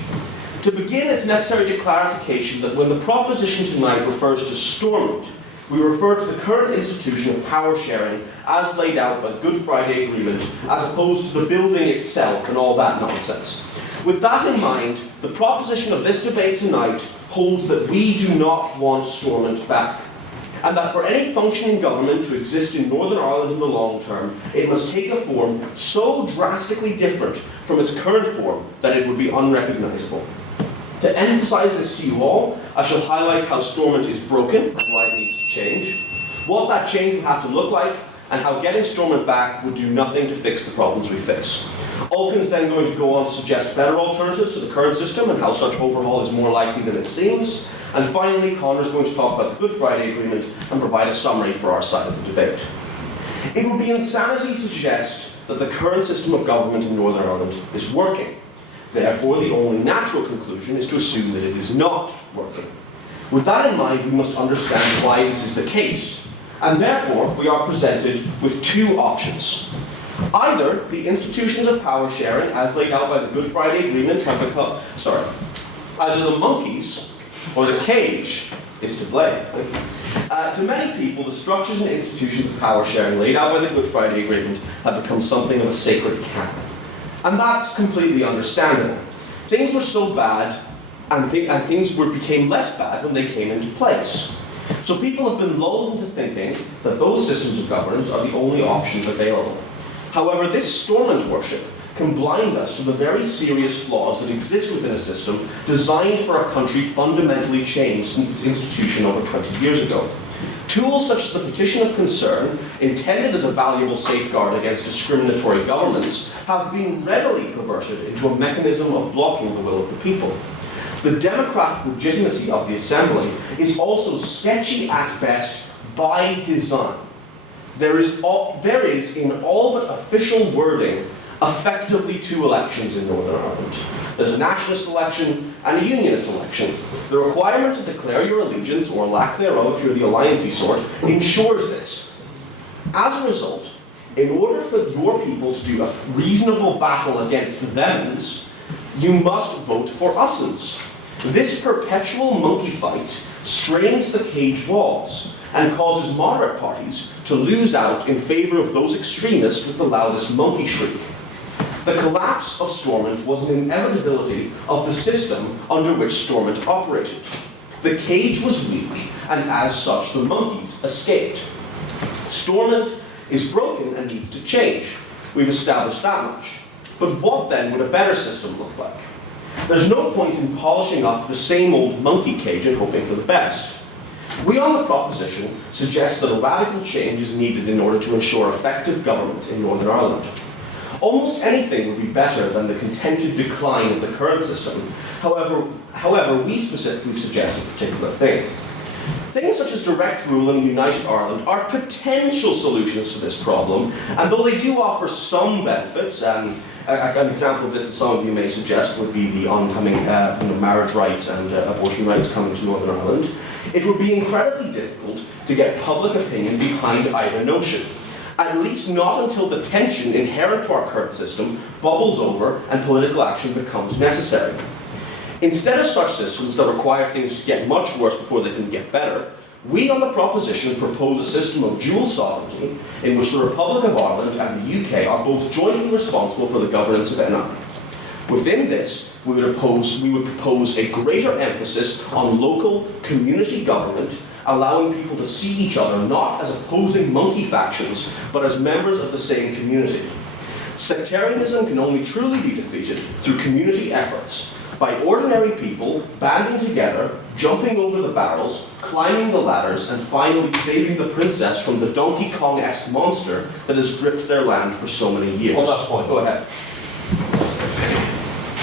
To begin, it's necessary to clarification that when the proposition tonight refers to Stormont, we refer to the current institution of power sharing as laid out by the Good Friday Agreement, as opposed to the building itself and all that nonsense. With that in mind, the proposition of this debate tonight holds that we do not want Stormont back, and that for any functioning government to exist in Northern Ireland in the long term, it must take a form so drastically different from its current form that it would be unrecognisable. To emphasise this to you all, I shall highlight how Stormont is broken and why it needs to change, what that change would have to look like, and how getting Stormont back would do nothing to fix the problems we face. Olkin's then going to go on to suggest better alternatives to the current system and how such overhaul is more likely than it seems. And finally, Connor's going to talk about the Good Friday Agreement and provide a summary for our side of the debate. It would be insanity to suggest that the current system of government in Northern Ireland is working. Therefore, the only natural conclusion is to assume that it is not working. With that in mind, we must understand why this is the case. And therefore, we are presented with two options. Either the institutions of power sharing, as laid out by the Good Friday Agreement, have become, either the monkeys or the cage is to blame. To many people, the structures and institutions of power sharing laid out by the Good Friday Agreement have become something of a sacred cow. And that's completely understandable. Things were so bad and things became less bad when they came into place. So people have been lulled into thinking that those systems of governance are the only options available. However, this Stormont worship can blind us to the very serious flaws that exist within a system designed for a country fundamentally changed since its institution over 20 years ago. Tools such as the petition of concern, intended as a valuable safeguard against discriminatory governments, have been readily perverted into a mechanism of blocking the will of the people. The democratic legitimacy of the assembly is also sketchy at best by design. There is in all but official wording, effectively two elections in Northern Ireland. There's a nationalist election and a unionist election. The requirement to declare your allegiance, or lack thereof if you're the alliancey sort, ensures this. As a result, in order for your people to do a reasonable battle against them's, you must vote for us's. This perpetual monkey fight strains the cage walls and causes moderate parties to lose out in favour of those extremists with the loudest monkey shriek. The collapse of Stormont was an inevitability of the system under which Stormont operated. The cage was weak, and as such the monkeys escaped. Stormont is broken and needs to change. We've established that much. But what then would a better system look like? There's no point in polishing up the same old monkey cage and hoping for the best. We on the proposition suggest that a radical change is needed in order to ensure effective government in Northern Ireland. Almost anything would be better than the contented decline of the current system. However, we specifically suggest a particular thing. Things such as direct rule in United Ireland are potential solutions to this problem, and though they do offer some benefits, an example of this that some of you may suggest would be the oncoming marriage rights and abortion rights coming to Northern Ireland, it would be incredibly difficult to get public opinion behind either notion. At least not until the tension inherent to our current system bubbles over and political action becomes necessary. Instead of such systems that require things to get much worse before they can get better, we on the proposition propose a system of dual sovereignty in which the Republic of Ireland and the UK are both jointly responsible for the governance of NI. Within this, we would propose a greater emphasis on local community government, allowing people to see each other not as opposing monkey factions, but as members of the same community. Sectarianism can only truly be defeated through community efforts, by ordinary people banding together, jumping over the barrels, climbing the ladders, and finally saving the princess from the Donkey Kong-esque monster that has gripped their land for so many years. On that point. Go ahead.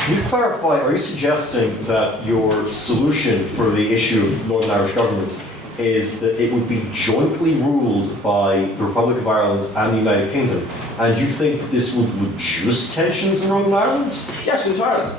Can you clarify, are you suggesting that your solution for the issue of Northern Irish government is that it would be jointly ruled by the Republic of Ireland and the United Kingdom? And do you think that this would reduce tensions in Northern Ireland? Yes, entirely.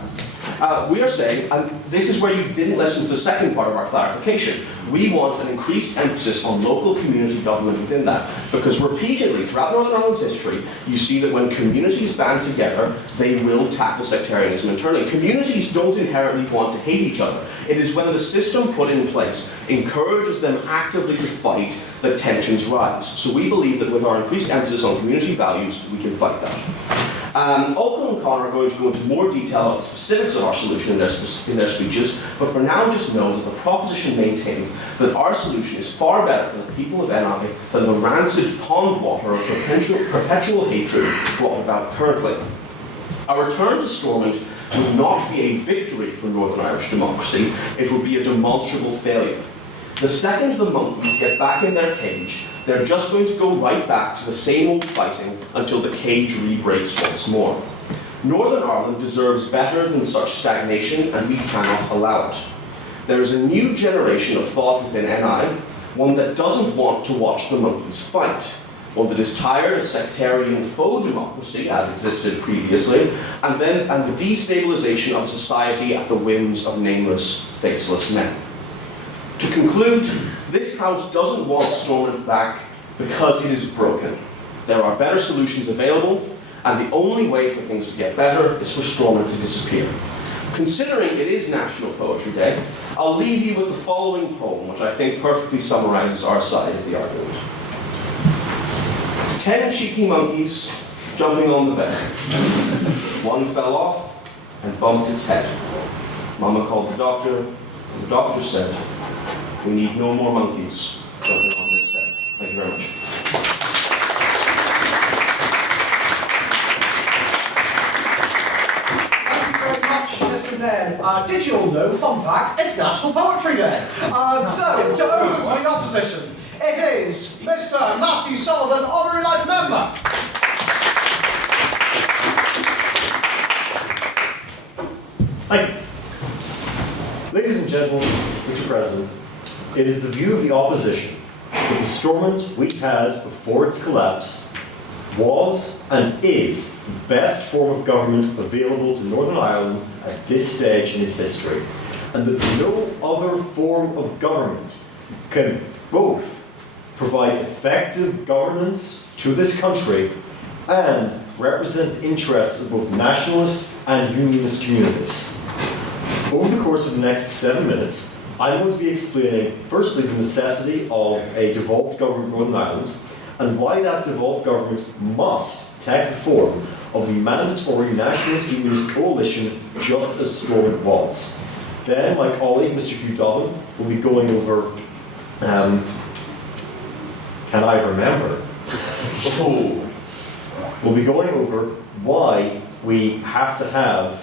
We are saying, and this is where you didn't listen to the second part of our clarification, we want an increased emphasis on local community government within that, because repeatedly throughout Northern Ireland's history, you see that when communities band together, they will tackle sectarianism internally. Communities don't inherently want to hate each other. It is when the system put in place encourages them actively to fight that tensions rise. So we believe that with our increased emphasis on community values, we can fight that. Oakham and Connor are going to go into more detail about the specifics of our solution in their speeches, but for now just know that the proposition maintains that our solution is far better for the people of NI than the rancid pond water of perpetual hatred brought about currently. Our return to Stormont would not be a victory for Northern Irish democracy, it would be a demonstrable failure. The second the monkeys get back in their cage, they're just going to go right back to the same old fighting until the cage re-breaks once more. Northern Ireland deserves better than such stagnation, and we cannot allow it. There is a new generation of thought within NI, one that doesn't want to watch the monkeys fight, one that is tired of sectarian faux democracy, as existed previously, and the destabilization of society at the whims of nameless, faceless men. To conclude, this House doesn't want Stormont back because it is broken. There are better solutions available, and the only way for things to get better is for Stormont to disappear. Considering it is National Poetry Day, I'll leave you with the following poem, which I think perfectly summarizes our side of the argument. 10 cheeky monkeys jumping on the bed. One fell off and bumped its head. Mama called the doctor, and the doctor said, we need no more monkeys jumping on this bed. Thank you very much. Thank you very much, Mr. Nairn. Did you all know, fun fact, it's National Poetry Day. So, to open for the opposition, it is Mr. Matthew Sullivan, Honorary Life Member. Thank you. Ladies and gentlemen, Mr. President, it is the view of the opposition that the Stormont we had before its collapse was and is the best form of government available to Northern Ireland at this stage in its history, and that no other form of government can both provide effective governance to this country and represent the interests of both nationalist and unionist communities. Over the course of the next 7 minutes, I'm going to be explaining, firstly, the necessity of a devolved government in Northern Ireland, and why that devolved government must take the form of the mandatory nationalist unionist coalition, just as Stormont was. Then my colleague, Mr. Hugh Dobbin, will be going over, can I remember? We'll be going over why we have to have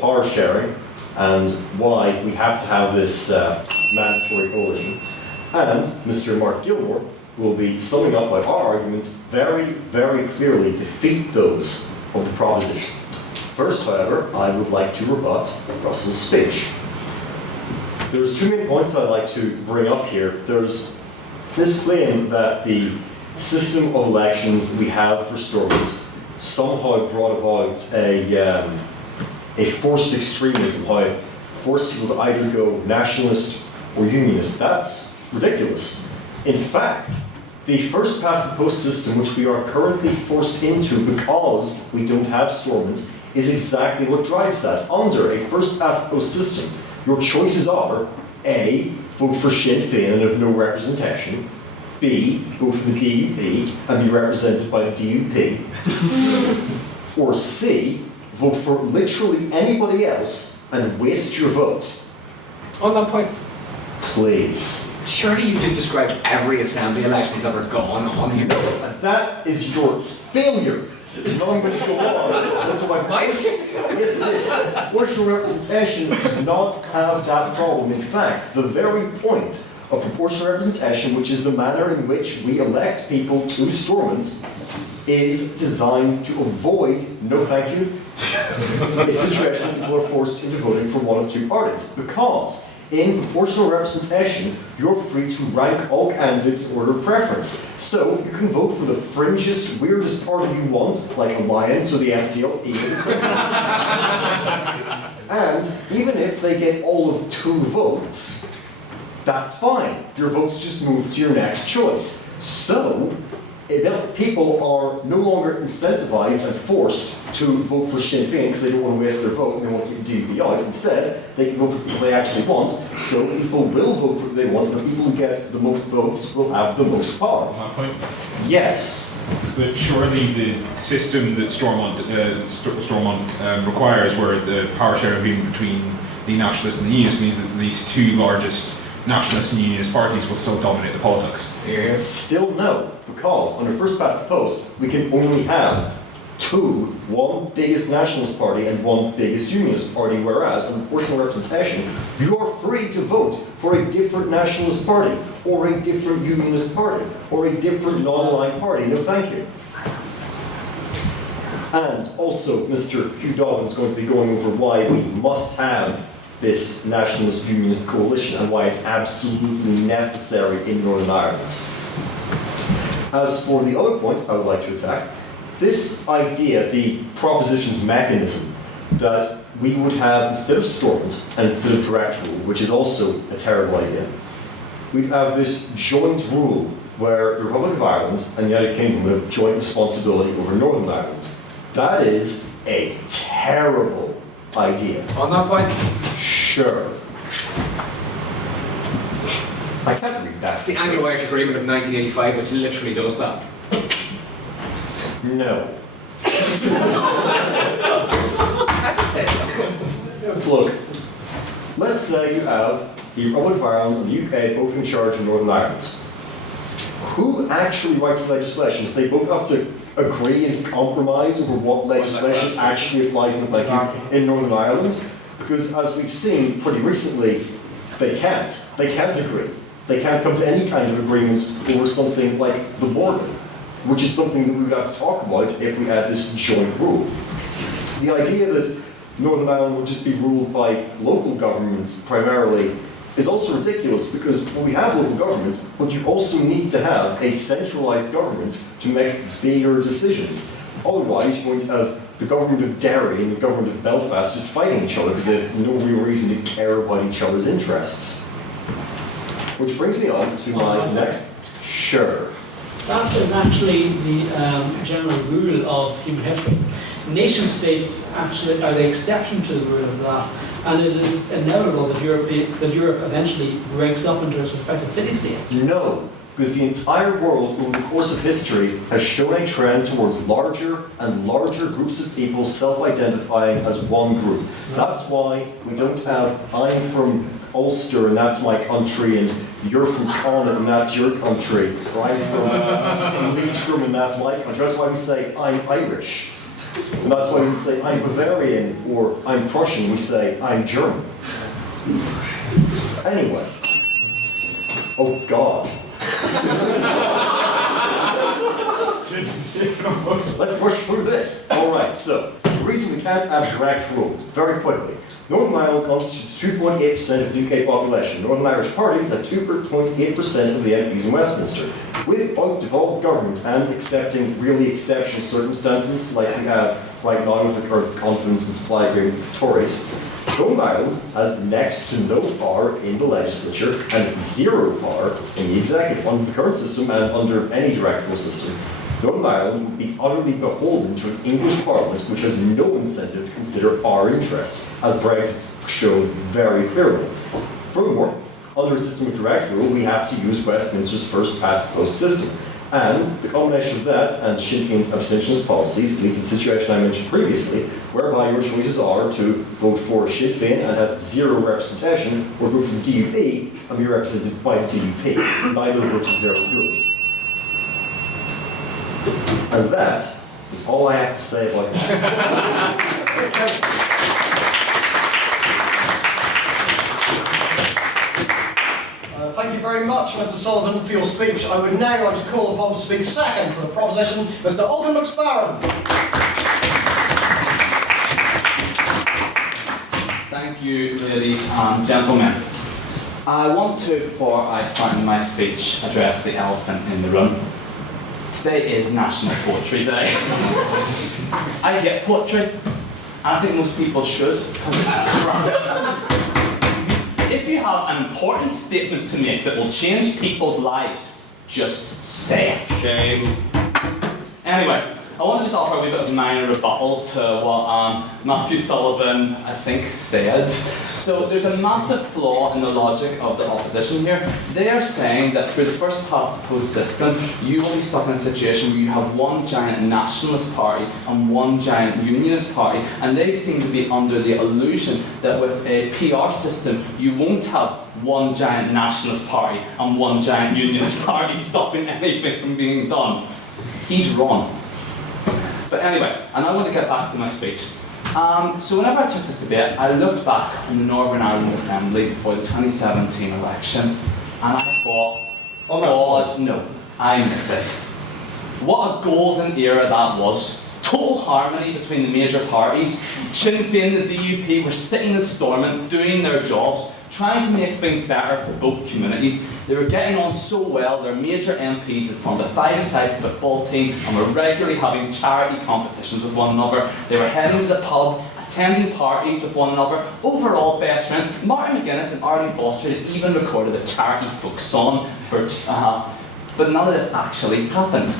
power sharing and why we have to have this mandatory coalition. And Mr. Mark Gilmore will be summing up why our arguments very, very clearly defeat those of the proposition. First, however, I would like to rebut Russell's speech. There's two main points I'd like to bring up here. There's this claim that the system of elections that we have for Stormont somehow brought about a forced extremism, how it forced people to either go nationalist or unionist. That's ridiculous. In fact, the first past the post system, which we are currently forced into because we don't have Stormont, is exactly what drives that. Under a first past the post system, your choices are A, vote for Sinn Féin and have no representation, B, vote for the DUP and be represented by the DUP, or C, vote for literally anybody else and waste your vote. On that point, please. Surely you've just described every assembly election that's ever gone on here. And that is your failure. It's not going to go on. That's why yes, it is. Proportional representation does not have that problem. In fact, the very point of proportional representation, which is the manner in which we elect people to Stormont, is designed to avoid, no thank you, a situation where people are forced into voting for one of two parties. Because in proportional representation, you're free to rank all candidates in order of preference. So you can vote for the fringest, weirdest party you want, like Alliance or the SCLP. And even if they get all of 2 votes, that's fine. Your votes just move to your next choice. So, people are no longer incentivized and forced to vote for Sinn Féin because they don't want to waste their vote and they want to keep DUP out. Instead, they can vote for people they actually want, so people will vote for who they want, and the people who get the most votes will have the most power. My point? Yes. But surely the system that Stormont requires, where the power sharing being between the nationalists and the unionists, means that these 2 largest nationalist and unionist parties will still dominate the politics. Yes. Still no, because under first past the post, we can only have 2, one biggest nationalist party and one biggest unionist party, whereas in proportional representation, you are free to vote for a different nationalist party, or a different unionist party, or a different non-aligned party. No thank you. And also, Mr. Hugh Dobbin is going to be going over why we must have this nationalist unionist coalition and why it's absolutely necessary in Northern Ireland. As for the other point I would like to attack, this idea, the proposition's mechanism, that we would have, instead of Stormont and instead of direct rule, which is also a terrible idea, we'd have this joint rule where the Republic of Ireland and the United Kingdom would have joint responsibility over Northern Ireland. That is a terrible idea. On that point? Sure. I can't read that. It's the Anglo-Irish Agreement of 1985, which literally does that. No. I just said Look, let's say you have the Republic of Ireland and the UK both in charge of Northern Ireland. Who actually writes the legislation? They both have to agree and compromise over what legislation actually applies in Northern Ireland? Because as we've seen pretty recently, they can't. They can't agree. They can't come to any kind of agreement over something like the border, which is something that we would have to talk about if we had this joint rule. The idea that Northern Ireland would just be ruled by local governments primarily is also ridiculous, because we have local governments, but you also need to have a centralised government to make bigger decisions. Otherwise, you're going to have the government of Derry and the government of Belfast just fighting each other because they have no real reason to care about each other's interests. Which brings me on to my next. Sure. That is actually the general rule of human history. Nation states actually are the exception to the rule of that, and it is inevitable that Europe eventually breaks up into its respective city-states. No, because the entire world over the course of history has shown a trend towards larger and larger groups of people self-identifying as one group. That's why we don't have I'm from Ulster and that's my country, and you're from Connacht and that's your country, or I'm from Leitrim and that's my country. That's why we say I'm Irish. And that's why we say I'm Bavarian or I'm Prussian. We say I'm German. Anyway. Oh God. Let's push through this. Alright, so the reason we can't have direct rule, very quickly. Northern Ireland constitutes 2.8% of the UK population. Northern Irish parties have 2.8% of the MPs in Westminster. Without devolved government and accepting really exceptional circumstances like we have right now with the current confidence and supply agreement with the Tories, Northern Ireland has next to no power in the legislature and zero power in the executive under the current system and under any direct rule system. Northern Ireland would be utterly beholden to an English Parliament which has no incentive to consider our interests, as Brexit showed very clearly. Furthermore, under a system of direct rule, we have to use Westminster's first past the post system. And the combination of that and Sinn Féin's abstentionist policies leads to the situation I mentioned previously, whereby your choices are to vote for Sinn Féin and have zero representation, or vote for the DUP and be represented by the DUP, neither of which is very good. And that is all I have to say about that. Thank you very much, Mr. Sullivan, for your speech. I would now like to call upon to speak second for the proposition, Mr. Alden McSparrow. Thank you, ladies and gentlemen. I want to, before I start my speech, address the elephant in the room. Today is National Poetry Day. I get poetry, and I think most people should, because it's crap. If you have an important statement to make that will change people's lives, just say it. Shame. Anyway, I want to just offer a wee bit of minor rebuttal to what Matthew Sullivan, I think, said. So there's a massive flaw in the logic of the opposition here. They are saying that through the first past the post system, you will be stuck in a situation where you have one giant nationalist party and one giant unionist party, and they seem to be under the illusion that with a PR system, you won't have one giant nationalist party and one giant unionist party stopping anything from being done. He's wrong. But anyway, and I want to get back to my speech. So whenever I took this debate, I looked back on the Northern Ireland Assembly before the 2017 election, and I thought, oh God, no, I miss it. What a golden era that was. Total harmony between the major parties. Sinn Féin and the DUP were sitting in Stormont, doing their jobs, trying to make things better for both communities. They were getting on so well, their major MPs had formed a five-a-side football team and were regularly having charity competitions with one another. They were heading to the pub, attending parties with one another, overall best friends. Martin McGuinness and Arlene Foster had even recorded a charity folk song for but none of this actually happened.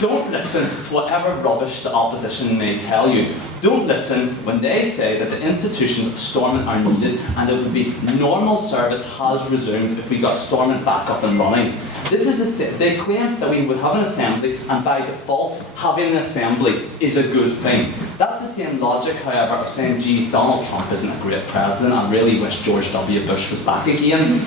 Don't listen to whatever rubbish the opposition may tell you. Don't listen when they say that the institutions of Stormont are needed and it would be normal service has resumed if we got Stormont back up and running. They claim that we would have an assembly and by default having an assembly is a good thing. That's the same logic, however, of saying, geez, Donald Trump isn't a great president, I really wish George W. Bush was back again.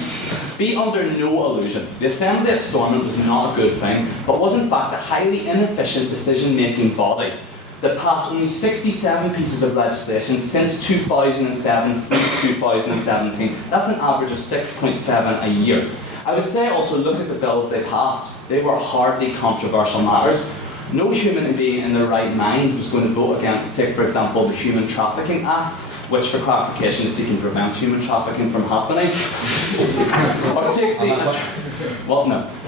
Be under no illusion, the assembly at Stormont was not a good thing, but was in fact a highly inefficient decision-making body that passed only 67 pieces of legislation since 2007 through 2017. That's an average of 6.7 a year. I would say also look at the bills they passed. They were hardly controversial matters. No human being in their right mind was going to vote against, take for example, the Human Trafficking Act, which for clarification is seeking to prevent human trafficking from happening. Or take the,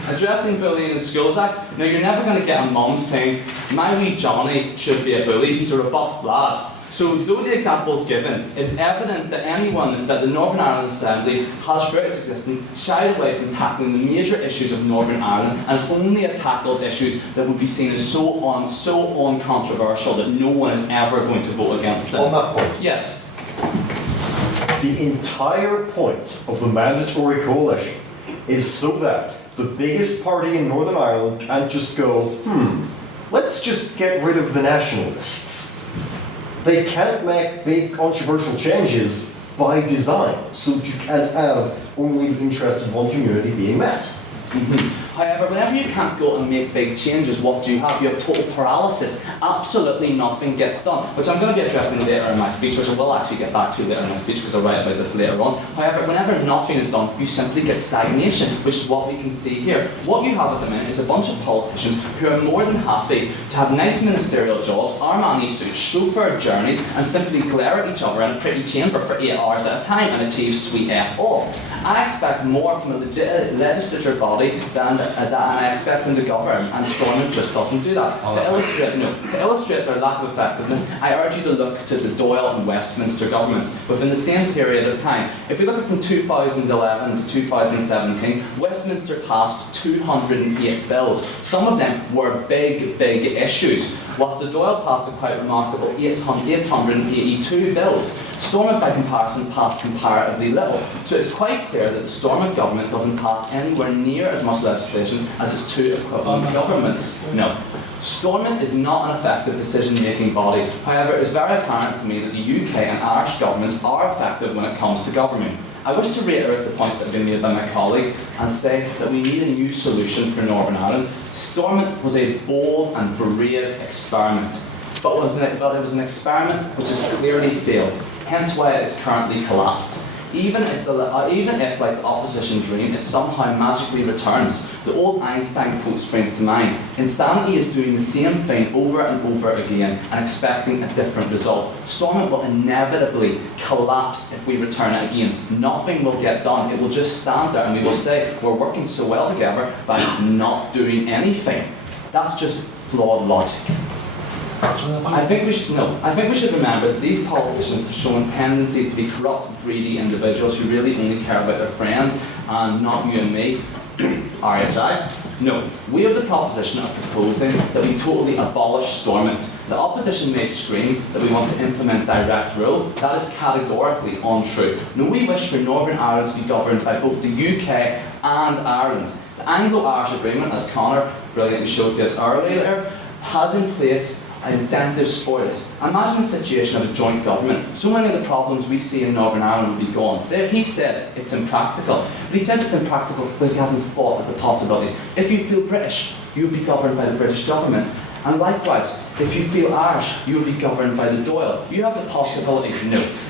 Addressing Bullying in Schools Act. Now you're never going to get a mum saying, my wee Johnny should be a bully, he's a robust lad. So though the example is given, it's evident that the Northern Ireland Assembly has throughout its existence shied away from tackling the major issues of Northern Ireland and has only tackled issues that would be seen as so uncontroversial that no one is ever going to vote against them. On that point. Yes. The entire point of the mandatory coalition is so that the biggest party in Northern Ireland can't just go, let's just get rid of the nationalists. They can't make big controversial changes by design, so you can't have only the interests of one community being met. However, whenever you can't go and make big changes, what do you have? You have total paralysis. Absolutely nothing gets done, which I'm going to be addressing later in my speech, which I will actually get back to later in my speech because I'll write about this later on. However, whenever nothing is done, you simply get stagnation, which is what we can see here. What you have at the minute is a bunch of politicians who are more than happy to have nice ministerial jobs, Armani suits, chauffeur journeys, and simply glare at each other in a pretty chamber for 8 hours at a time and achieve sweet F all. I expect more from a legislature body than I expect them to govern, and Stormont just doesn't do that. To illustrate their lack of effectiveness, I urge you to look to the Doyle and Westminster governments within the same period of time. If we look at from 2011 to 2017, Westminster passed 208 bills. Some of them were big issues, whilst the Doyle passed a quite remarkable 882 bills. Stormont, by comparison, passed comparatively little. So it's quite clear that the Stormont government doesn't pass anywhere near as much legislation as its two equivalent governments. No. Stormont is not an effective decision-making body. However, it is very apparent to me that the UK and Irish governments are effective when it comes to governing. I wish to reiterate the points that have been made by my colleagues and say that we need a new solution for Northern Ireland. Stormont was a bold and brave experiment, but it was an experiment which has clearly failed, hence why it is currently collapsed. Even if, like the opposition dream, it somehow magically returns, the old Einstein quote springs to mind. Insanity is doing the same thing over and over again and expecting a different result. Stormont will inevitably collapse if we return it again. Nothing will get done. It will just stand there and we will say, we're working so well together by not doing anything. That's just flawed logic. I think we should remember that these politicians have shown tendencies to be corrupt, greedy individuals who really only care about their friends and not you and me. RHI? No. We have the proposition of proposing that we totally abolish Stormont. The opposition may scream that we want to implement direct rule. That is categorically untrue. No, we wish for Northern Ireland to be governed by both the UK and Ireland. The Anglo-Irish Agreement, as Conor brilliantly showed to us earlier, has in place incentives for this. Imagine the situation of a joint government. So many of the problems we see in Northern Ireland would be gone. There he says it's impractical. But he says it's impractical because he hasn't thought of the possibilities. If you feel British, you would be governed by the British government. And likewise, if you feel Irish, you will be governed by the Doyle. You have the possibility,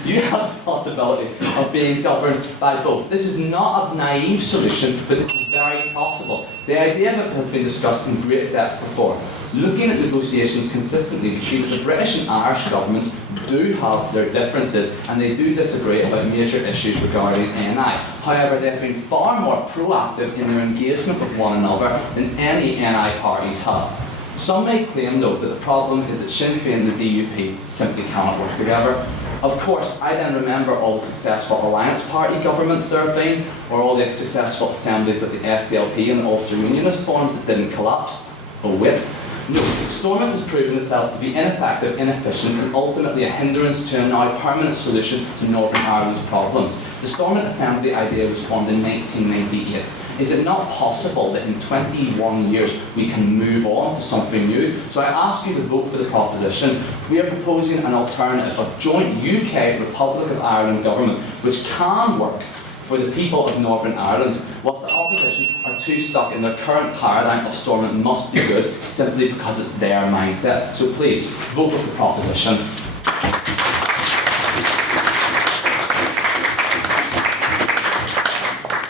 you have the possibility of being governed by both. This is not a naive solution, but this is very possible. The idea of it has been discussed in great depth before. Looking at negotiations consistently, we see that the British and Irish governments do have their differences and they do disagree about major issues regarding NI. However, they have been far more proactive in their engagement with one another than any NI parties have. Some may claim, though, that the problem is that Sinn Féin and the DUP simply cannot work together. Of course, I then remember all the successful Alliance Party governments there have been, or all the successful assemblies that the SDLP and the Ulster Unionists formed that didn't collapse. Oh wait. No, Stormont has proven itself to be ineffective, inefficient, and ultimately a hindrance to a now permanent solution to Northern Ireland's problems. The Stormont Assembly idea was formed in 1998. Is it not possible that in 21 years we can move on to something new? So I ask you to vote for the proposition. We are proposing an alternative of joint UK Republic of Ireland government which can work for the people of Northern Ireland, whilst the opposition are too stuck in their current paradigm of Stormont must be good simply because it's their mindset. So please, vote with the proposition.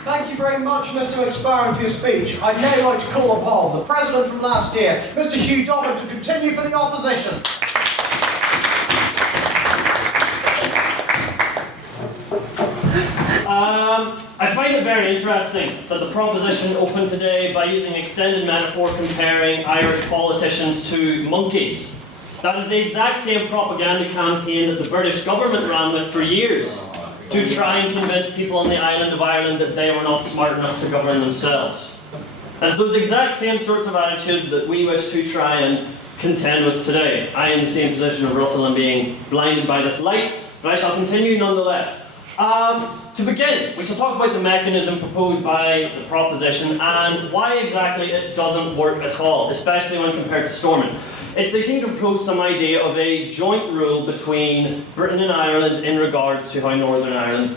Thank you very much, Mr. McSparrow, for your speech. I'd now like to call upon the President from last year, Mr. Hugh Dobbin, to continue for the opposition. I find it very interesting that the proposition opened today by using an extended metaphor comparing Irish politicians to monkeys. That is the exact same propaganda campaign that the British government ran with for years to try and convince people on the island of Ireland that they were not smart enough to govern themselves. It's those exact same sorts of attitudes that we wish to try and contend with today. I, in the same position of Russell, am being blinded by this light, but I shall continue nonetheless. To begin, we shall talk about the mechanism proposed by the proposition and why exactly it doesn't work at all, especially when compared to Stormont. They seem to propose some idea of a joint rule between Britain and Ireland in regards to how Northern Ireland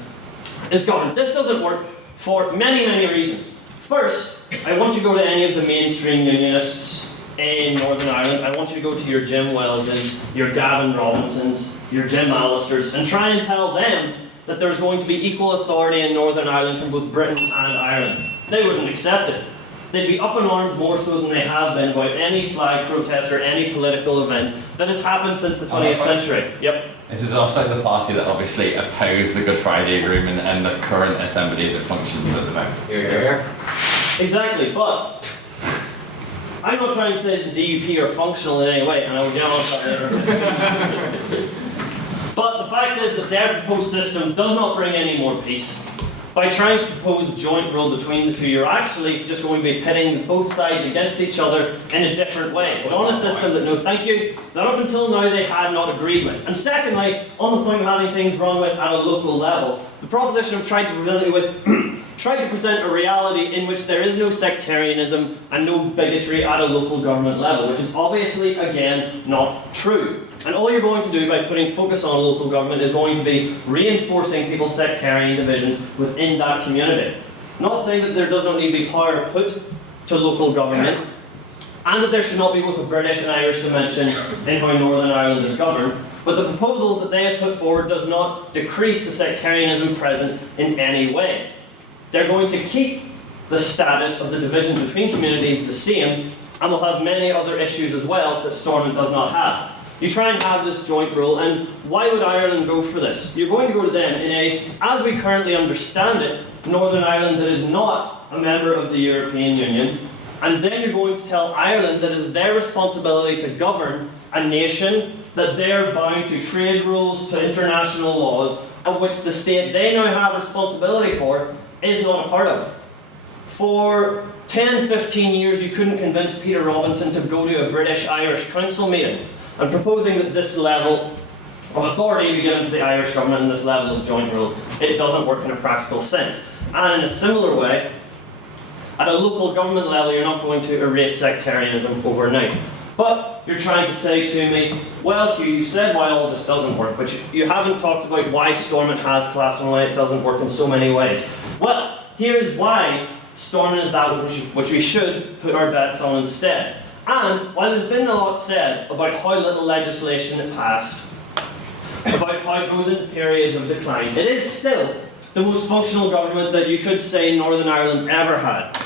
is governed. This doesn't work for many, many reasons. First, I want you to go to any of the mainstream unionists in Northern Ireland. I want you to go to your Jim Wellses, your Gavin Robinsons, your Jim Allisters, and try and tell them that there's going to be equal authority in Northern Ireland from both Britain and Ireland. They wouldn't accept it. They'd be up in arms more so than they have been about any flag protest or any political event that has happened since the 20th century. Yep. This is also the party that obviously opposed the Good Friday Agreement and the current assembly as it functions at the moment. Here, here, here. Exactly, but I'm not trying to say that the DUP are functional in any way, and I will get on to that later. But the fact is that their proposed system does not bring any more peace. By trying to propose joint rule between the two, you're actually just going to be pitting both sides against each other in a different way, but on a system that, no thank you, that up until now they had not agreed with. And secondly, on the point of having things run with at a local level, the proposition of trying to present a reality in which there is no sectarianism and no bigotry at a local government level, which is obviously, again, not true. And all you're going to do by putting focus on local government is going to be reinforcing people's sectarian divisions within that community. Not saying that there does not need to be power put to local government, and that there should not be both a British and Irish dimension in how Northern Ireland is governed, but the proposals that they have put forward does not decrease the sectarianism present in any way. They're going to keep the status of the division between communities the same, and will have many other issues as well that Stormont does not have. You try and have this joint rule, and why would Ireland go for this? You're going to go to them in a, as we currently understand it, Northern Ireland that is not a member of the European Union, and then you're going to tell Ireland that it is their responsibility to govern a nation that they're bound to trade rules, to international laws, of which the state they now have responsibility for is not a part of. For 10, 15 years, you couldn't convince Peter Robinson to go to a British-Irish council meeting. And proposing that this level of authority be given to the Irish government and this level of joint rule, it doesn't work in a practical sense. And in a similar way, at a local government level, you're not going to erase sectarianism overnight. But you're trying to say to me, well, Hugh, you said why all this doesn't work, but you haven't talked about why Stormont has collapsed and why it doesn't work in so many ways. Well, here's why Stormont is that which we should put our bets on instead. And while there's been a lot said about how little legislation it passed, about how it goes into periods of decline, it is still the most functional government that you could say Northern Ireland ever had.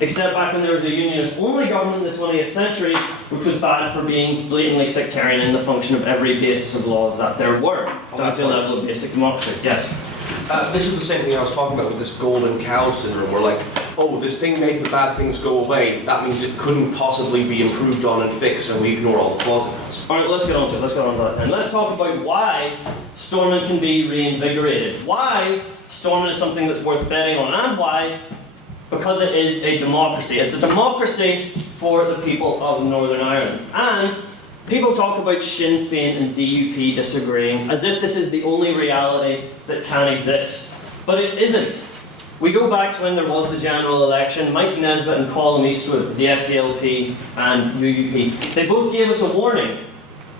Except back when there was a unionist-only government in the 20th century, which was bad for being blatantly sectarian in the function of every basis of laws that there were, down to a level of basic democracy. Yes? This is the same thing I was talking about with this golden cow syndrome, where like, oh, this thing made the bad things go away, that means it couldn't possibly be improved on and fixed, and we ignore all the flaws it has. Alright, let's get on to it, And let's talk about why Stormont can be reinvigorated, why Stormont is something that's worth betting on, and why because it is a democracy. It's a democracy for the people of Northern Ireland. And people talk about Sinn Féin and DUP disagreeing as if this is the only reality that can exist. But it isn't. We go back to when there was the general election. Mike Nesbitt and Colin Eastwood, the SDLP and UUP, they both gave us a warning.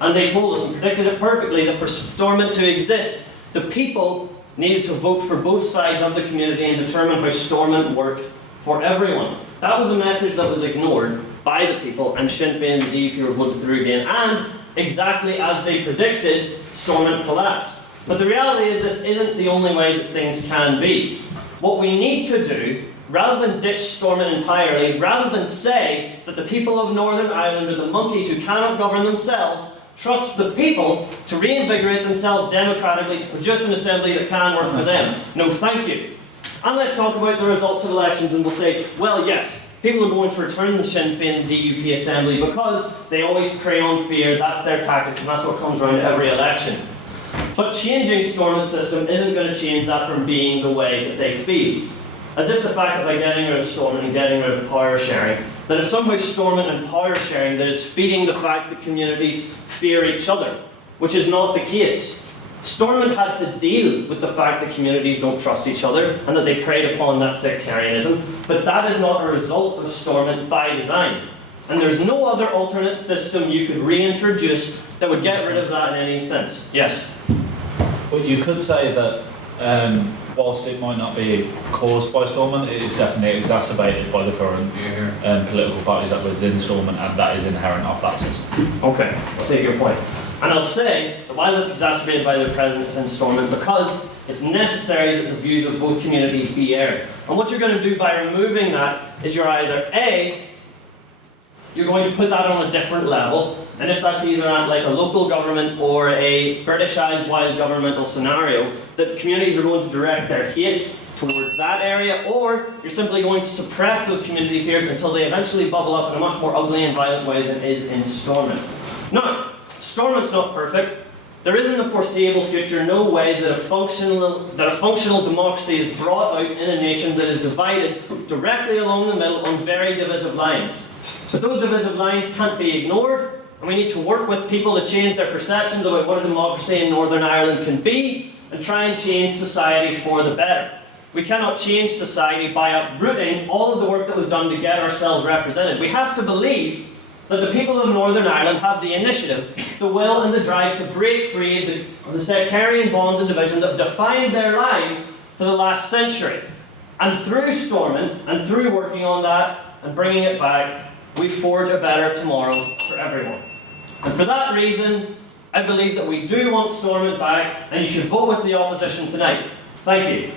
And they told us and predicted it perfectly that for Stormont to exist, the people needed to vote for both sides of the community and determine how Stormont worked for everyone. That was a message that was ignored by the people, and Sinn Féin and the DUP were voted through again. And exactly as they predicted, Stormont collapsed. But the reality is this isn't the only way that things can be. What we need to do, rather than ditch Stormont entirely, rather than say that the people of Northern Ireland are the monkeys who cannot govern themselves, trust the people to reinvigorate themselves democratically to produce an assembly that can work for them. No, thank you. And let's talk about the results of elections, and we'll say, well, yes, people are going to return the Sinn Féin and DUP assembly because they always prey on fear. That's their tactics, and that's what comes around every election. But changing Stormont's system isn't going to change that from being the way that they feel. As if the fact that by getting rid of Stormont and getting rid of power sharing, that it's somehow Stormont and power sharing that is feeding the fact that communities fear each other, which is not the case. Stormont had to deal with the fact that communities don't trust each other and that they preyed upon that sectarianism, but that is not a result of Stormont by design. And there's no other alternate system you could reintroduce that would get rid of that in any sense. Yes? Well, you could say that whilst it might not be caused by Stormont, it is definitely exacerbated by the current political parties that are within Stormont, and that is inherent of that system. Okay, I'll take your point. And I'll say that while it's exacerbated by the President and Stormont, because it's necessary that the views of both communities be aired. And what you're going to do by removing that is you're either A, you're going to put that on a different level, and if that's either at like a local government or a British Isles-wide governmental scenario, that communities are going to direct their hate towards that area, or you're simply going to suppress those community fears until they eventually bubble up in a much more ugly and violent way than is in Stormont. Now, Stormont's not perfect. There is in the foreseeable future no way that a functional democracy is brought out in a nation that is divided directly along the middle on very divisive lines. But those divisive lines can't be ignored, and we need to work with people to change their perceptions about what a democracy in Northern Ireland can be, and try and change society for the better. We cannot change society by uprooting all of the work that was done to get ourselves represented. We have to believe that the people of Northern Ireland have the initiative, the will and the drive to break free of the sectarian bonds and division that have defined their lives for the last century. And through Stormont, and through working on that and bringing it back, we forge a better tomorrow for everyone. And for that reason, I believe that we do want Stormont back, and you should vote with the opposition tonight. Thank you.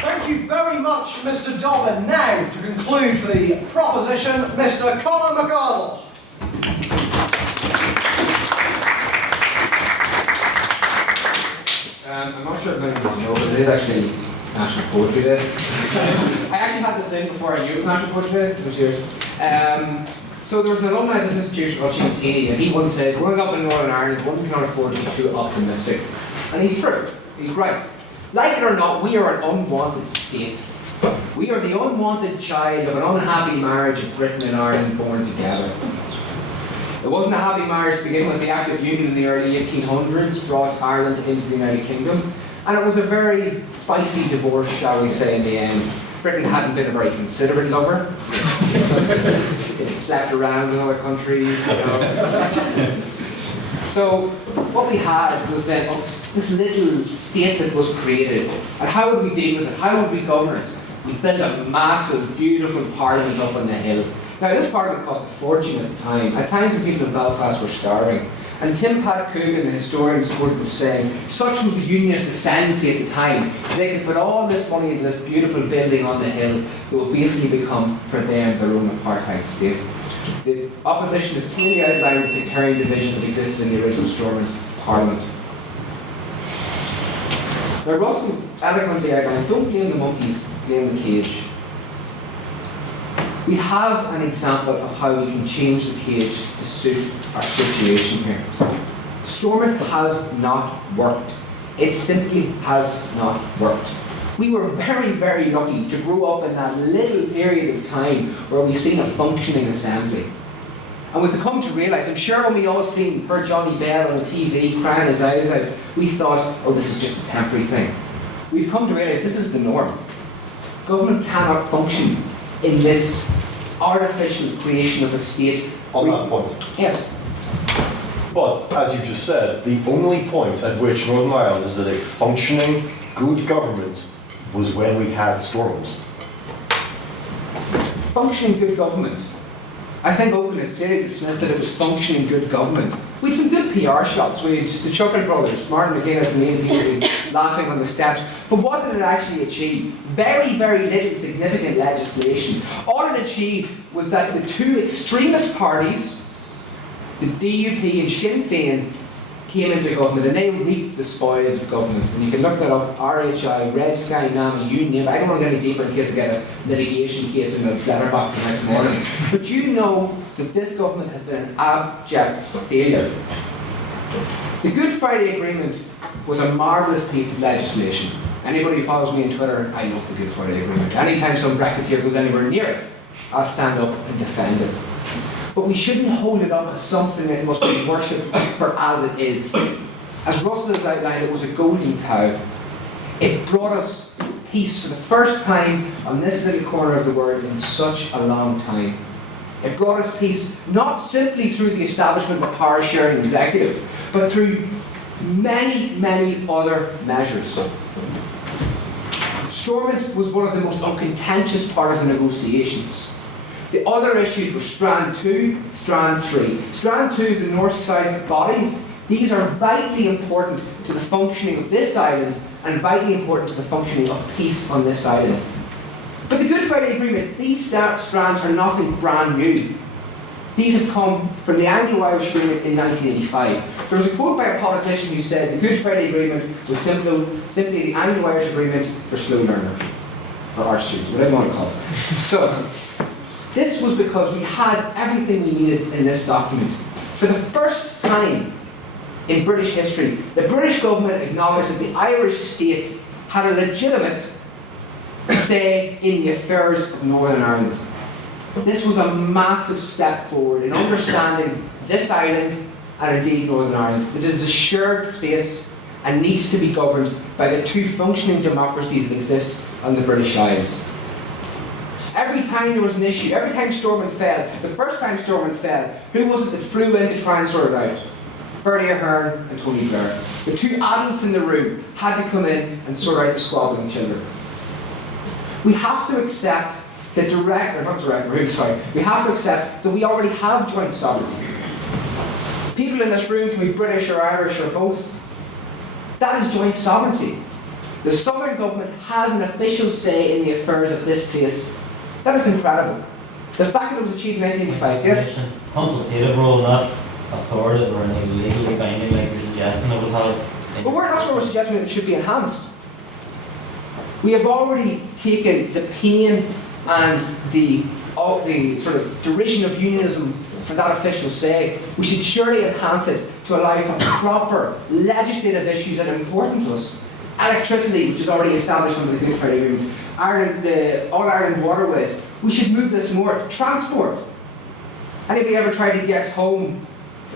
Thank you very much, Mr. Dobbin. Now, to conclude for the proposition, Mr. Conor McArdle. I'm not sure if anyone knows, but it is actually National Poetry Day. I actually had this in before I knew it was National Poetry Day, it was yours. So there was an alumni of this institution called Seamus Heaney, and he once said, growing up in Northern Ireland, one cannot afford to be too optimistic. And he's true, he's right. Like it or not, we are an unwanted state. We are the unwanted child of an unhappy marriage of Britain and Ireland born together. It wasn't a happy marriage to begin with. The Act of Union in the early 1800s brought Ireland into the United Kingdom, and it was a very spicy divorce, shall we say, in the end. Britain hadn't been a very considerate lover. It slept around with other countries, you know. So what we had was then this little state that was created, and how would we deal with it? How would we govern it? We built a massive, beautiful parliament up on the hill. Now, this parliament cost a fortune at the time. At times when people in Belfast were starving. And Tim Pat Coogan, the historian, is quoted as saying, such was the unionist ascendancy at the time, they could put all this money into this beautiful building on the hill that would basically become, for them, their own apartheid state. The opposition has clearly outlined the sectarian division that existed in the original Stormont Parliament. Now, Russell eloquently outlined, don't blame the monkeys, blame the cage. We have an example of how we can change the cage to suit our situation here. Stormont has not worked. It simply has not worked. We were very, very lucky to grow up in that little period of time where we've seen a functioning assembly. And we've come to realise, I'm sure when we all heard Johnny Bell on the TV crying his eyes out, we thought, oh, this is just a temporary thing. We've come to realise this is the norm. Government cannot function in this artificial creation of a state. On that point. Yes. But, as you just said, the only point at which Northern Ireland is at a functioning, good government was when we had Stormont. Functioning good government. I think Open has clearly dismissed that it was functioning good government. We had some good PR shots. We had the Chuckle brothers, Martin McGuinness and Ian Peterson laughing on the steps. But what did it actually achieve? Very, very little significant legislation. All it achieved was that the two extremist parties, the DUP and Sinn Féin, came into government and they reaped the spoils of government. And you can look that up, RHI, Red Sky, NAMI, you name it. I don't want to get any deeper in case I get a litigation case in the letterbox the next morning. But you know that this government has been an abject failure. The Good Friday Agreement was a marvellous piece of legislation. Anybody who follows me on Twitter, I love the Good Friday Agreement. Anytime some Brexiteer goes anywhere near it, I'll stand up and defend it. But we shouldn't hold it up as something that must be worshipped for as it is. As Russell has outlined, it was a golden cow. It brought us peace for the first time on this little corner of the world in such a long time. It brought us peace not simply through the establishment of a power-sharing executive, but through many, many other measures. Stormont was one of the most uncontentious part of the negotiations. The other issues were Strand 2, Strand 3. Strand 2 is the north-south bodies. These are vitally important to the functioning of this island and vitally important to the functioning of peace on this island. But the Good Friday Agreement, these strands are nothing brand new. These have come from the Anglo-Irish Agreement in 1985. There was a quote by a politician who said the Good Friday Agreement was simply the Anglo-Irish Agreement for slow learners, or our students, whatever you want to call it. So, this was because we had everything we needed in this document. For the first time in British history, the British government acknowledged that the Irish state had a legitimate say in the affairs of Northern Ireland. This was a massive step forward in understanding this island and indeed Northern Ireland. That it is a shared space and needs to be governed by the two functioning democracies that exist on the British Isles. Every time there was an issue, every time Stormont fell, the first time Stormont fell, who was it that flew in to try and sort it out? Bertie Ahern and Tony Blair. The two adults in the room had to come in and sort out the squabbling children. We have to accept that we have to accept that we already have joint sovereignty. People in this room can be British or Irish or both. That is joint sovereignty. The Southern government has an official say in the affairs of this place. That is incredible. The fact that it was achieved in 1985, yes? Consultative role, not authoritative or any legally binding like you're suggesting it would have. But that's where we're suggesting that it should be enhanced. We have already taken the pain and the sort of derision of unionism for that official say. We should surely enhance it to allow for proper legislative issues that are important to us. Electricity, which is already established under the Good Friday Agreement. The All-Ireland waterways. We should move this more. Transport. Anybody ever tried to get home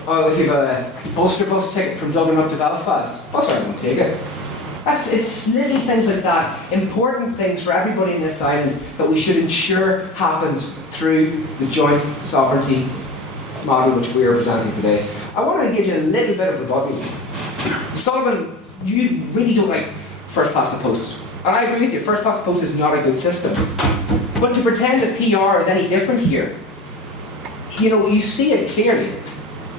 if you have a Ulster bus ticket from Dublin up to Belfast? Bus driver won't take it. It's little things like that, important things for everybody in this island that we should ensure happens through the joint sovereignty model which we are presenting today. I want to give you a little bit of rebuttal. Sullivan, you really don't like first past the post. And I agree with you, first past the post is not a good system. But to pretend that PR is any different here, you see it clearly.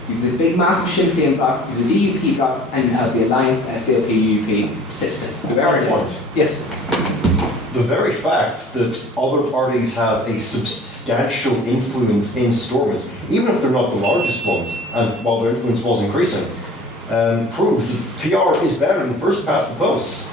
You have the big massive Sinn Féin bloc, you have the DUP bloc, and you have the Alliance SDLP-UUP system. Whoever it is. Yes. The very fact that other parties have a substantial influence in Stormont, even if they're not the largest ones, and while their influence was increasing, proves that PR is better than first past the post.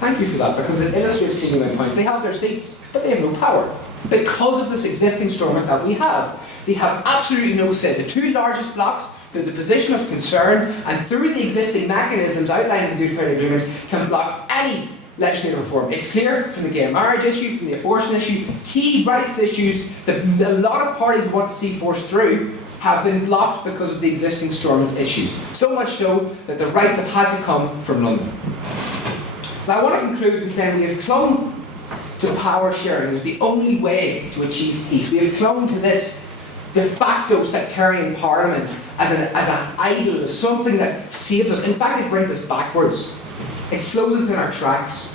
Thank you for that, because it illustrates to you my point. They have their seats, but they have no power. Because of this existing Stormont that we have, they have absolutely no say. The two largest blocs who the position of concern and through the existing mechanisms outlined in the Good Friday Agreement can block any legislative reform. It's clear from the gay marriage issue, from the abortion issue, key rights issues that a lot of parties want to see forced through have been blocked because of the existing Stormont issues. So much so that the rights have had to come from London. Now I want to conclude in saying we have clung to power sharing as the only way to achieve peace. We have clung to this de facto sectarian parliament as an idol, as something that saves us. In fact, it brings us backwards. It slows us in our tracks.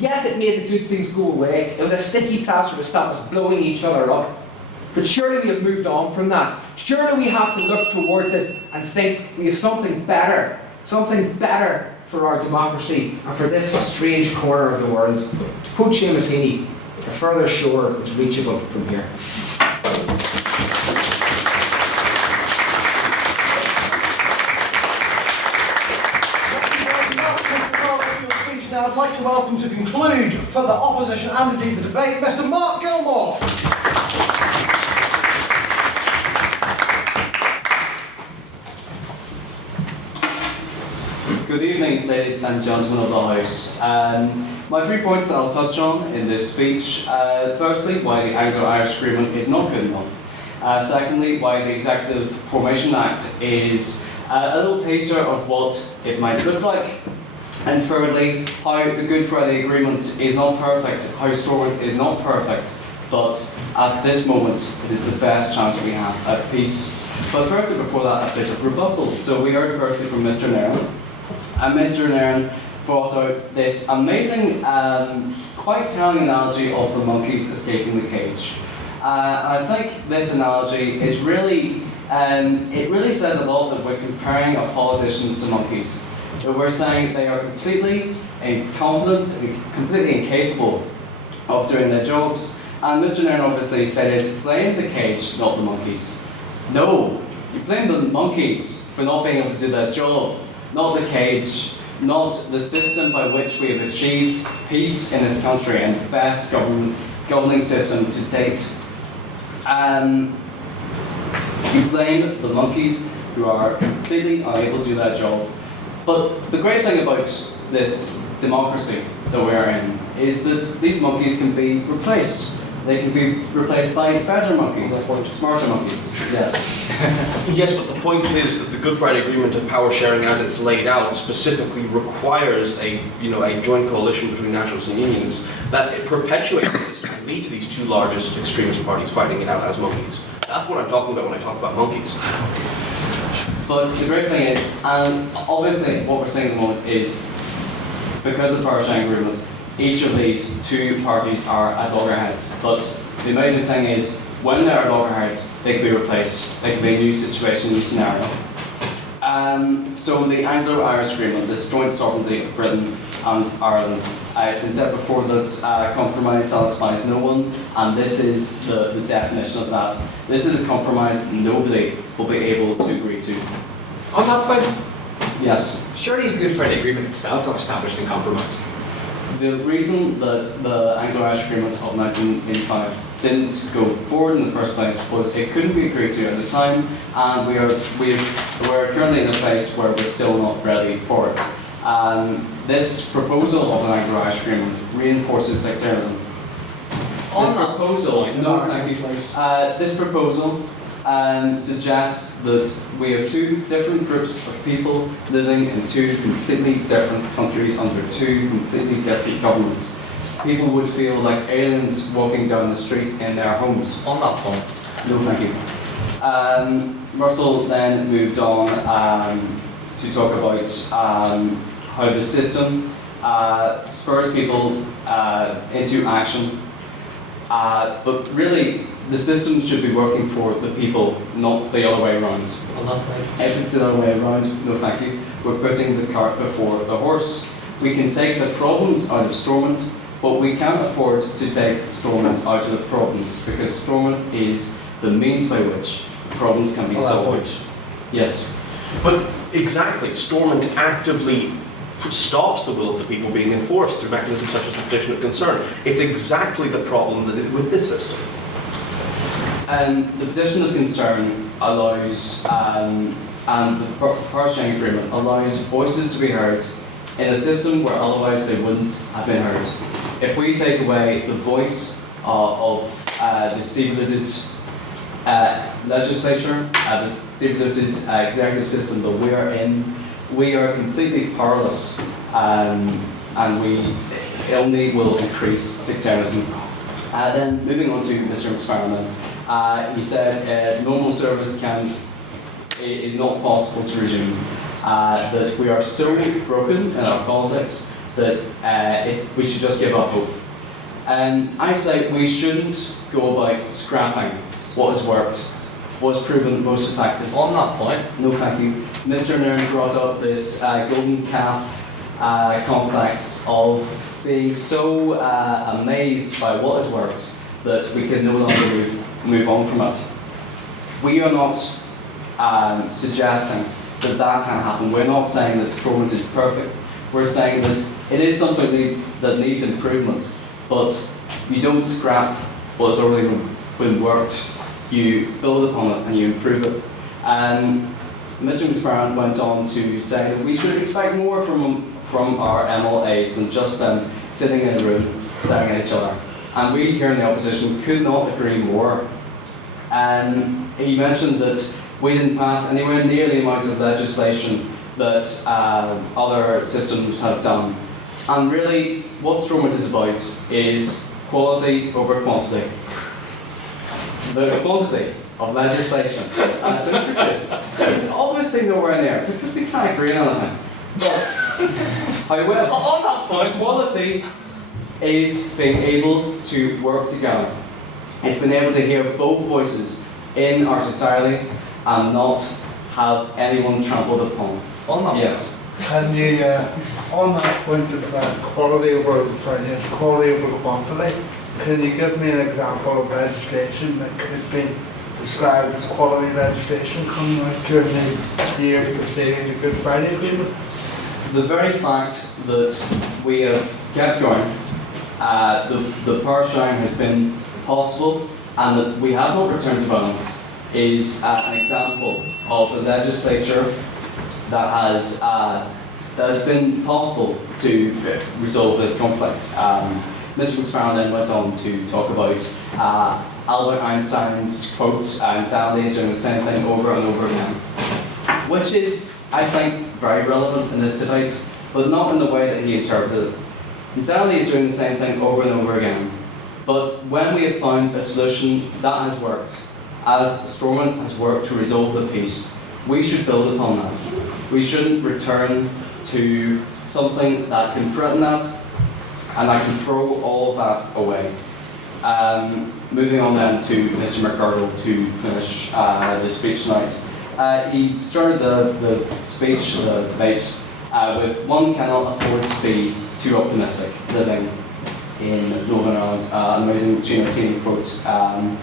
Yes, it made the good things go away. It was a sticky plaster to stop us blowing each other up. But surely we have moved on from that. Surely we have to look towards it and think we have something better for our democracy and for this strange corner of the world. To quote Seamus Heaney, a further shore is reachable from here. Now I'd like to welcome to conclude for the opposition and indeed the debate, Mr. Mark Gilmore. Good evening, ladies and gentlemen of the House. My 3 points that I'll touch on in this speech. Firstly, why the Anglo-Irish Agreement is not good enough. Secondly, why the Executive Formation Act is a little taster of what it might look like. And thirdly, how the Good Friday Agreement is not perfect, how Stormont is not perfect, but at this moment it is the best chance we have at peace. But firstly, before that, a bit of rebuttal. So we heard firstly from Mr. Nairn, and Mr. Nairn brought out this amazing, quite telling analogy of the monkeys escaping the cage. I think this analogy is really, it really says a lot that we're comparing our politicians to monkeys. That we're saying they are completely incompetent and completely incapable of doing their jobs. And Mr. Nairn obviously stated, blame the cage, not the monkeys. No, you blame the monkeys for not being able to do their job, not the cage, not the system by which we have achieved peace in this country and the best governing system to date. You blame the monkeys who are completely unable to do their job. But the great thing about this democracy that we're in is that these monkeys can be replaced. They can be replaced by better monkeys, smarter monkeys. Yes. Yes, but the point is that the Good Friday Agreement and power sharing, as it's laid out, specifically requires a joint coalition between nationalists and unions that it perpetuates the system and lead to these two largest extremist parties fighting it out as monkeys. That's what I'm talking about when I talk about monkeys. But the great thing is, and obviously what we're saying at the moment is, because of the power sharing agreement, each of these two parties are at loggerheads. But the amazing thing is, when they're at loggerheads, they can be replaced. They can be a new situation, new scenario. So the Anglo-Irish Agreement, this joint sovereignty of Britain and Ireland, it's been said before that compromise satisfies no one, and this is the definition of that. This is a compromise that nobody will be able to agree to. On that point, yes. Surely it's the Good Friday Agreement itself not established in compromise. The reason that the Anglo-Irish Agreement of 1985 didn't go forward in the first place was it couldn't be agreed to at the time, and we're currently in a place where we're still not ready for it. This proposal of an Anglo-Irish Agreement reinforces sectarianism. This proposal suggests that we have two different groups of people living in two completely different countries under two completely different governments. People would feel like aliens walking down the street in their homes. On that point. No, thank you. Russell then moved on to talk about how the system spurs people into action. But really, the system should be working for the people, not the other way around. If it's the other way around, no thank you. We're putting the cart before the horse. We can take the problems out of Stormont, but we can't afford to take Stormont out of the problems, because Stormont is the means by which problems can be solved. Yes. But exactly, Stormont actively stops the will of the people being enforced through mechanisms such as the petition of concern. It's exactly the problem with this system. And the petition of concern allows, and the power sharing agreement allows voices to be heard in a system where otherwise they wouldn't have been heard. If we take away the voice of this devoluted legislature, this devoluted executive system that we are in, we are completely powerless, and we only will increase sectarianism. Then moving on to Mr. McSparrow, he said normal service is not possible to resume. That we are so broken in our politics that we should just give up hope. And I say we shouldn't go about scrapping what has worked, what has proven most effective. On that point, no thank you, Mr. Nairn brought up this golden calf complex of being so amazed by what has worked that we can no longer move on from it. We are not suggesting that can happen. We're not saying that Stormont is perfect. We're saying that it is something that needs improvement, but you don't scrap what has already been worked. You build upon it and you improve it. And Mr. McSparrow went on to say that we should expect more from our MLAs than just them sitting in a room staring at each other. And we here in the opposition could not agree more. And he mentioned that we didn't pass anywhere near the amount of legislation that other systems have done. And really, what Stormont is about is quality over quantity. The quantity of legislation that's been produced is obviously nowhere near, because we can't agree on anything. But, however, on that point, quality is being able to work together. It's been able to hear both voices in our society and not have anyone trampled upon. On that, yes. Can you, on that point of quality over quantity, can you give me an example of legislation that could be described as quality legislation coming out during the year preceding the Good Friday Agreement? The very fact that we have kept going, the power sharing has been possible, and that we have not returned to balance is an example of a legislature that has been possible to resolve this conflict. Mr. McSparrow then went on to talk about Albert Einstein's quote, insanity is doing the same thing over and over again, which is, I think, very relevant in this debate, but not in the way that he interpreted it. Insanity is doing the same thing over and over again, but when we have found a solution that has worked, as Stormont has worked to resolve the peace, we should build upon that. We shouldn't return to something that can threaten that and that can throw all of that away. Moving on then to Mr. McCardle to finish the speech tonight. He started the speech, the debate, with one cannot afford to be too optimistic living in Northern Ireland, an amazing Gina Seeley quote. And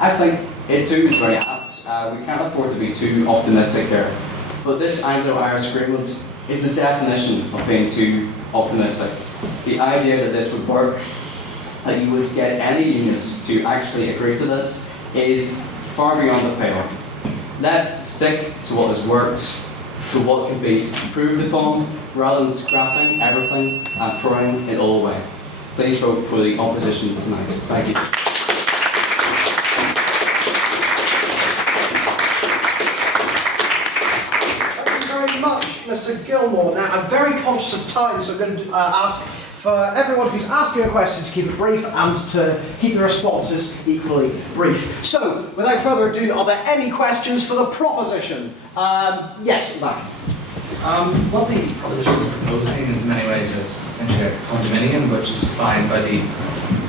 I think it too is very apt. We can't afford to be too optimistic here. But this Anglo-Irish agreement is the definition of being too optimistic. The idea that this would work, that you would get any unions to actually agree to this, is far beyond the pale. Let's stick to what has worked, to what can be improved upon, rather than scrapping everything and throwing it all away. Please vote for the opposition tonight. Thank you. Mr. Gilmore. Now, I'm very conscious of time, so I'm going to ask for everyone who's asking a question to keep it brief and to keep your responses equally brief. So, without further ado, are there any questions for the proposition? Yes, Matt. What the proposition is proposing is in many ways essentially a condominium, which is defined by the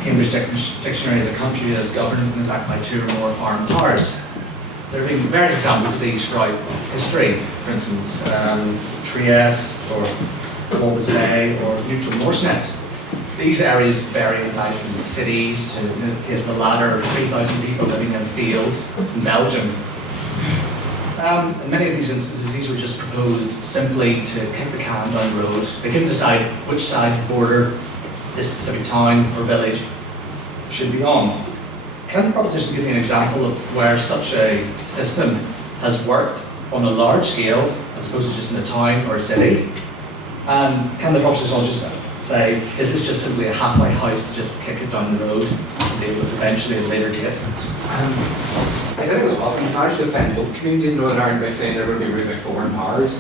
Cambridge Dictionary as a country that is governed, in fact, by two or more foreign powers. There have been various examples of these throughout history. For instance, Trieste, or Walvis Bay, or Neutral Morsnet. These areas vary in size from cities to, in the case of the latter, 3,000 people living in a field in Belgium. In many of these instances, these were just proposed simply to kick the can down the road. They couldn't decide which side of the border this specific town or village should be on. can the proposition give me an example of where such a system has worked on a large scale as opposed to just in a town or a city? And can the proposition just say, is this just simply a halfway house to just kick it down the road and deal with eventually at a later date? I don't think it's often hard to defend both communities in Northern Ireland by saying they're going to be ruled by foreign powers.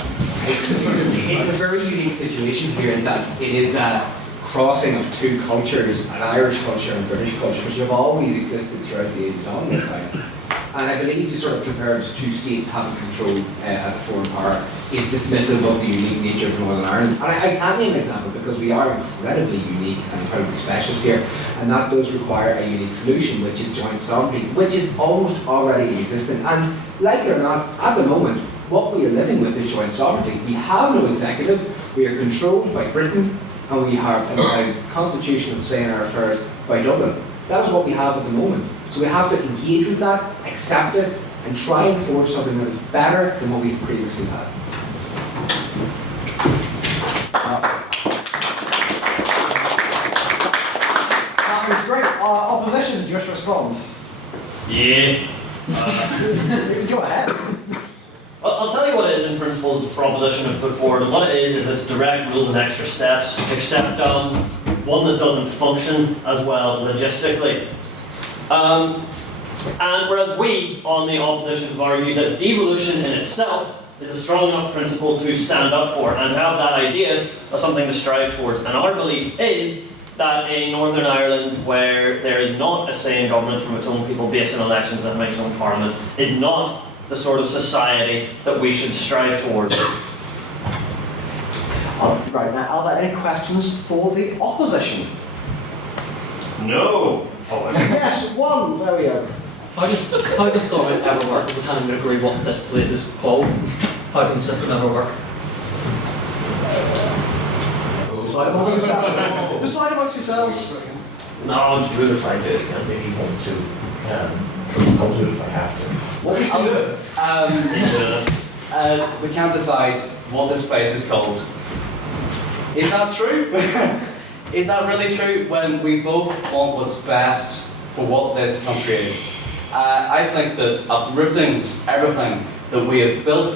It's a very unique situation here in that it is a crossing of two cultures, an Irish culture and British culture, which have always existed throughout the ages on this side. And I believe to sort of compare it to two states having control as a foreign power is dismissive of the unique nature of Northern Ireland. And I can name an example because we are incredibly unique and incredibly specialist here, and that does require a unique solution, which is joint sovereignty, which is almost already existing. And like it or not, at the moment, what we are living with is joint sovereignty. We have no executive, we are controlled by Britain, and we have a constitutional say in our affairs by Dublin. That is what we have at the moment. So we have to engage with that, accept it, and try and forge something that is better than what we've previously had. That was great. Opposition, do you wish to respond? Yeah. Go ahead. I'll tell you what it is in principle the proposition I've put forward. And what it is it's direct rule with extra steps, except one that doesn't function as well logistically. And whereas we, on the opposition, have argued that devolution in itself is a strong enough principle to stand up for and have that idea as something to strive towards. And our belief is that in Northern Ireland, where there is not a say in government from its own people based on elections that makes its own parliament, is not the sort of society that we should strive towards. Right, now, are there any questions for the opposition? No. Yes, one. There we go. How does Stormont ever work? We can't even agree what this place is called. How can the system ever work? Decide amongst yourselves. Decide amongst yourselves. No, it's really fine to and if you want to, I'll do it if I have to. What is it? We can't decide what this place is called. Is that true? Is that really true when we both want what's best for what this country is? I think that uprooting everything that we have built,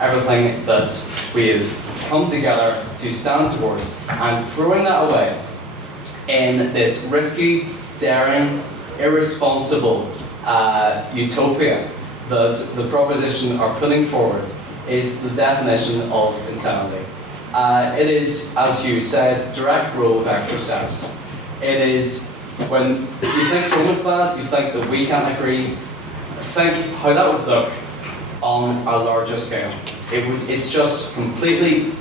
everything that we have come together to stand towards, and throwing that away in this risky, daring, irresponsible utopia that the proposition are putting forward is the definition of insanity. It is, as you said, direct rule with extra steps. It is when you think Stormont's bad, you think that we can't agree, think how that would look on a larger scale. It's just completely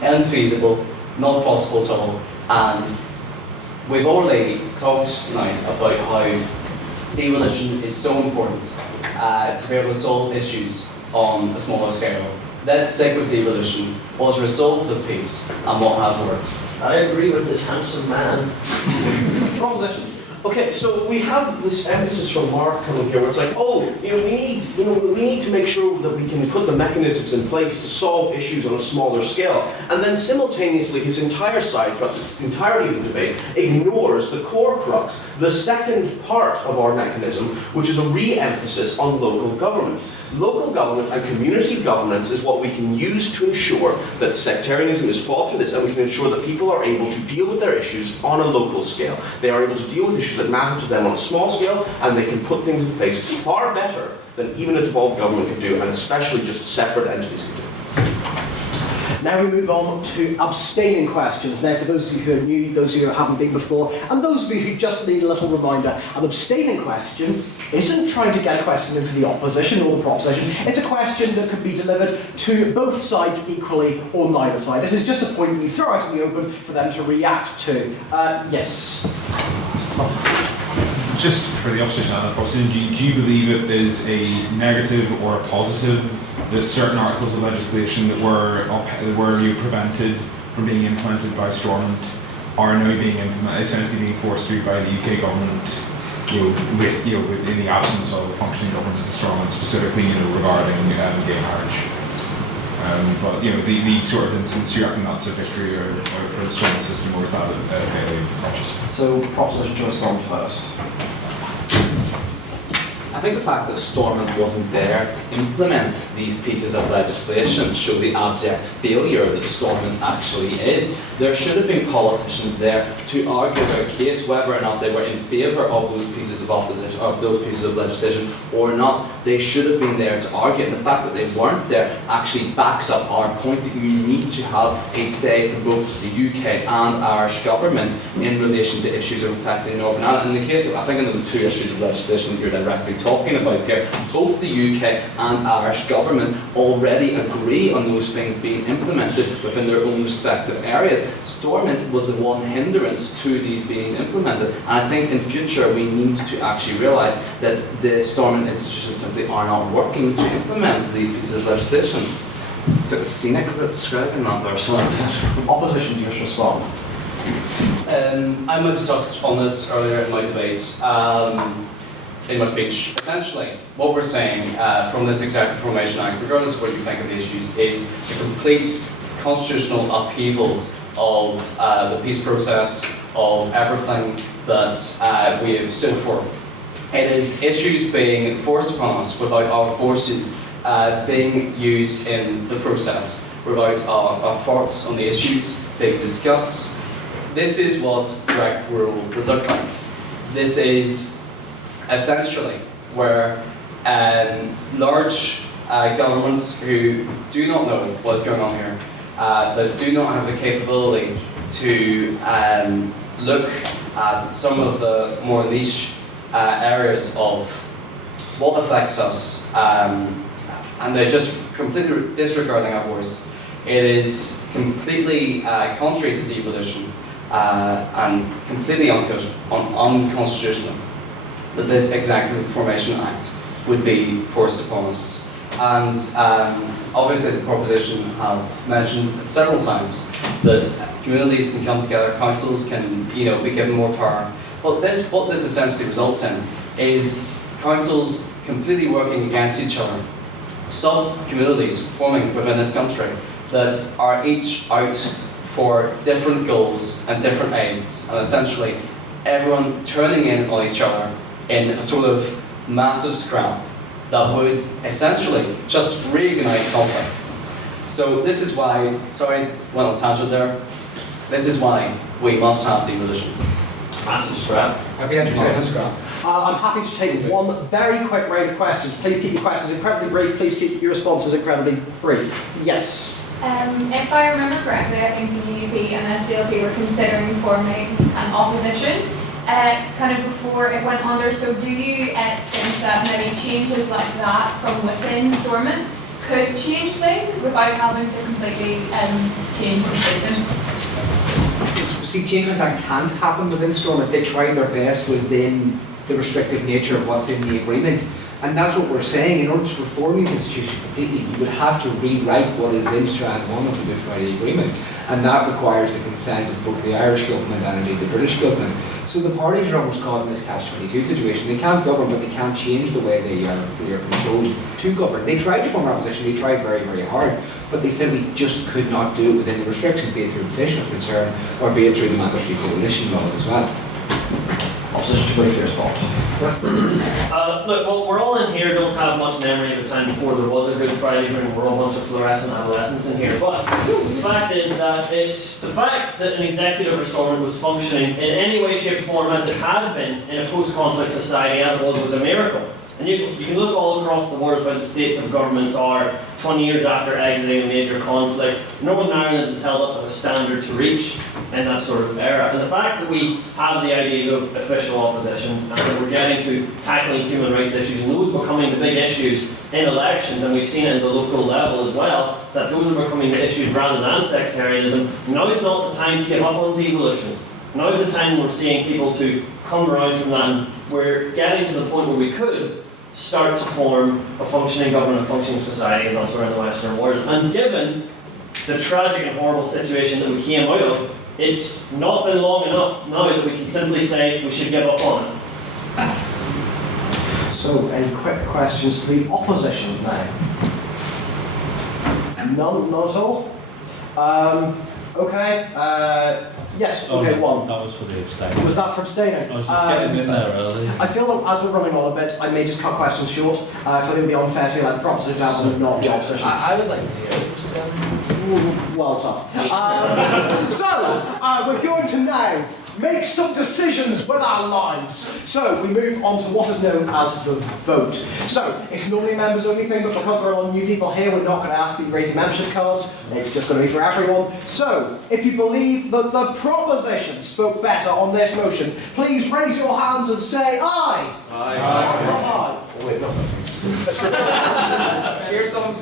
infeasible, not possible at all. And we've already talked tonight about how devolution is so important to be able to solve issues on a smaller scale. Let's stick with devolution, what's resolved the peace, and what has worked. I agree with this handsome man. Proposition. Okay, so we have this emphasis from Mark coming here where it's like, oh, we need to make sure that we can put the mechanisms in place to solve issues on a smaller scale. And then simultaneously, his entire side, throughout the entirety of the debate, ignores the core crux, the second part of our mechanism, which is a re-emphasis on local government. Local government and community governance is what we can use to ensure that sectarianism is fought through this, and we can ensure that people are able to deal with their issues on a local scale. They are able to deal with issues that matter to them on a small scale, and they can put things in place far better than even a devolved government can do, and especially just separate entities can do. Now we move on to abstaining questions. Now, for those of you who are new, those of you who haven't been before, and those of you who just need a little reminder, an abstaining question isn't trying to get a question in for the opposition or the proposition. It's a question that could be delivered to both sides equally or neither side. It is just a point that you throw out in the open for them to react to. Yes. Just for the opposition and the proposition, do you believe it is a negative or a positive that certain articles of legislation that were prevented from being implemented by Stormont are now being implemented, essentially being forced through by the UK government, in the absence of a functioning government in Stormont, specifically, regarding gay marriage. But the sort of instance, you reckon that's a victory or for the Stormont system, or is that a failure? So, proposition to respond first. I think the fact that Stormont wasn't there to implement these pieces of legislation show the abject failure that Stormont actually is. There should have been politicians there to argue their case, whether or not they were in favour of those pieces of opposition, of those pieces of legislation or not. They should have been there to argue, and the fact that they weren't there actually backs up our point that you need to have a say from both the UK and Irish government in relation to issues affecting Northern Ireland. In the case of, I think in the two issues of legislation that you're directly talking about here, both the UK and Irish government already agree on those things being implemented within their own respective areas. Stormont was the one hindrance to these being implemented, and I think in future we need to actually realise that the Stormont institutions simply are not working to implement these pieces of legislation. Took a scenic route describing that there, so Opposition just respond. I meant to touch on this earlier in my debate, in my speech. Essentially, what we're saying from this Executive Formation Act, regardless of what you think of the issues, is a complete constitutional upheaval of the peace process, of everything that we have stood for. It is issues being forced upon us without our forces being used in the process, without our thoughts on the issues being discussed. This is what direct rule would look like. This is essentially where large governments who do not know what's going on here, that do not have the capability to look at some of the more niche areas of what affects us, and they're just completely disregarding our voice. It is completely contrary to devolution and completely unconstitutional that this Executive Formation Act would be forced upon us. And obviously the proposition have mentioned several times that communities can come together, councils can be given more power. But what this essentially results in is councils completely working against each other. Sub-communities forming within this country that are each out for different goals and different aims, and essentially everyone turning in on each other in a sort of massive scrap that would essentially just reignite conflict. So this is why, sorry, went on a tangent there, this is why we must have devolution. Massive scrap. Massive scrap. I'm happy to take one very quick round of questions. Please keep your questions incredibly brief. Please keep your responses incredibly brief. Yes? If I remember correctly, I think the UUP and SDLP were considering forming an opposition kind of before it went under. So do you think that maybe changes like that from within Stormont could change things without having to completely change the system? See, change like that can't happen within Stormont. They tried their best within the restrictive nature of what's in the agreement. And that's what we're saying. In order to reform these institutions completely, you would have to rewrite what is in Strand 1 of the Good Friday Agreement. And that requires the consent of both the Irish government and indeed the British government. So the parties are almost caught in this catch-22 situation. They can't govern, but they can't change the way they are controlled to govern. They tried to form an opposition, they tried very, very hard, but they simply just could not do it within the restrictions, be it through petition of concern, or be it through the mandatory coalition laws as well. Opposition to brief your spot. Look, well, we're all in here, don't have much memory of the time before there was a Good Friday when we're all a bunch of fluorescent adolescents in here. But the fact is that it's the fact that an executive or Stormont was functioning in any way, shape, or form as it had been in a post-conflict society as it was a miracle. And you can look all across the world where the states of governments are 20 years after exiting a major conflict. Northern Ireland is held up as a standard to reach in that sort of era. And the fact that we have the ideas of official oppositions and that we're getting to tackling human rights issues, and those becoming the big issues in elections, and we've seen it at the local level as well, that those are becoming the issues rather than sectarianism. Now is not the time to give up on devolution. Now is the time we're seeing people to come around from that, and we're getting to the point where we could start to form a functioning government, a functioning society as elsewhere in the Western world. And given the tragic and horrible situation that we came out of, it's not been long enough now that we can simply say we should give up on it. So, any quick questions for the opposition now? None at all? Okay. Yes. Oh, Okay. no, One. That was for the abstaining. Was that for abstaining? I was just getting in there early. I feel that as we're running on a bit, I may just cut questions short, because I think it would be unfair to let the proposition out and not the opposition. I would like to hear some stuff. Well tough. So, we're going to now make some decisions with our lives. So, we move on to what is known as the vote. So, it's normally a members only thing, but because there are a lot of new people here, we're not going to ask you to raise your membership cards. It's just going to be for everyone. So, if you believe that the proposition spoke better on this motion, please raise your hands and say aye. Aye. Aye. Oh, wait, no. Cheers, songs.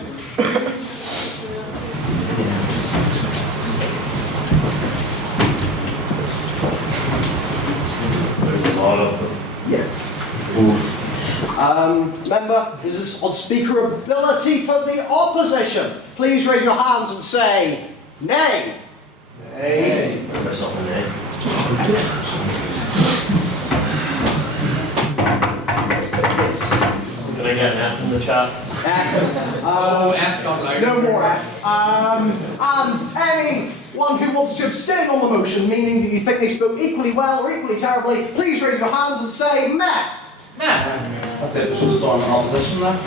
There's a lot of them. Yeah. Member, is this on speaker ability for the opposition? Please raise your hands and say nay. Nay. Myself a nay. Can I get an F in the chat? F's not allowed. No more F. And anyone who wants to abstain on the motion, meaning that you think they spoke equally well or equally terribly, please raise your hands and say meh. That's it, there's no Stormont opposition there.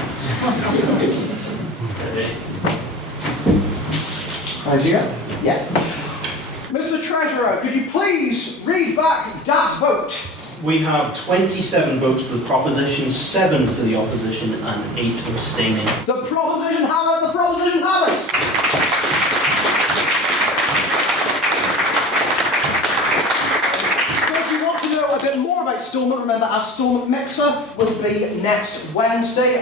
Right, you go? Yeah. Mr. Treasurer, could you please read back that vote? We have 27 votes for the proposition, 7 for the opposition, and 8 abstaining. The proposition have it, the proposition have it! A bit more about Stormont. Remember, our Stormont mixer will be next Wednesday.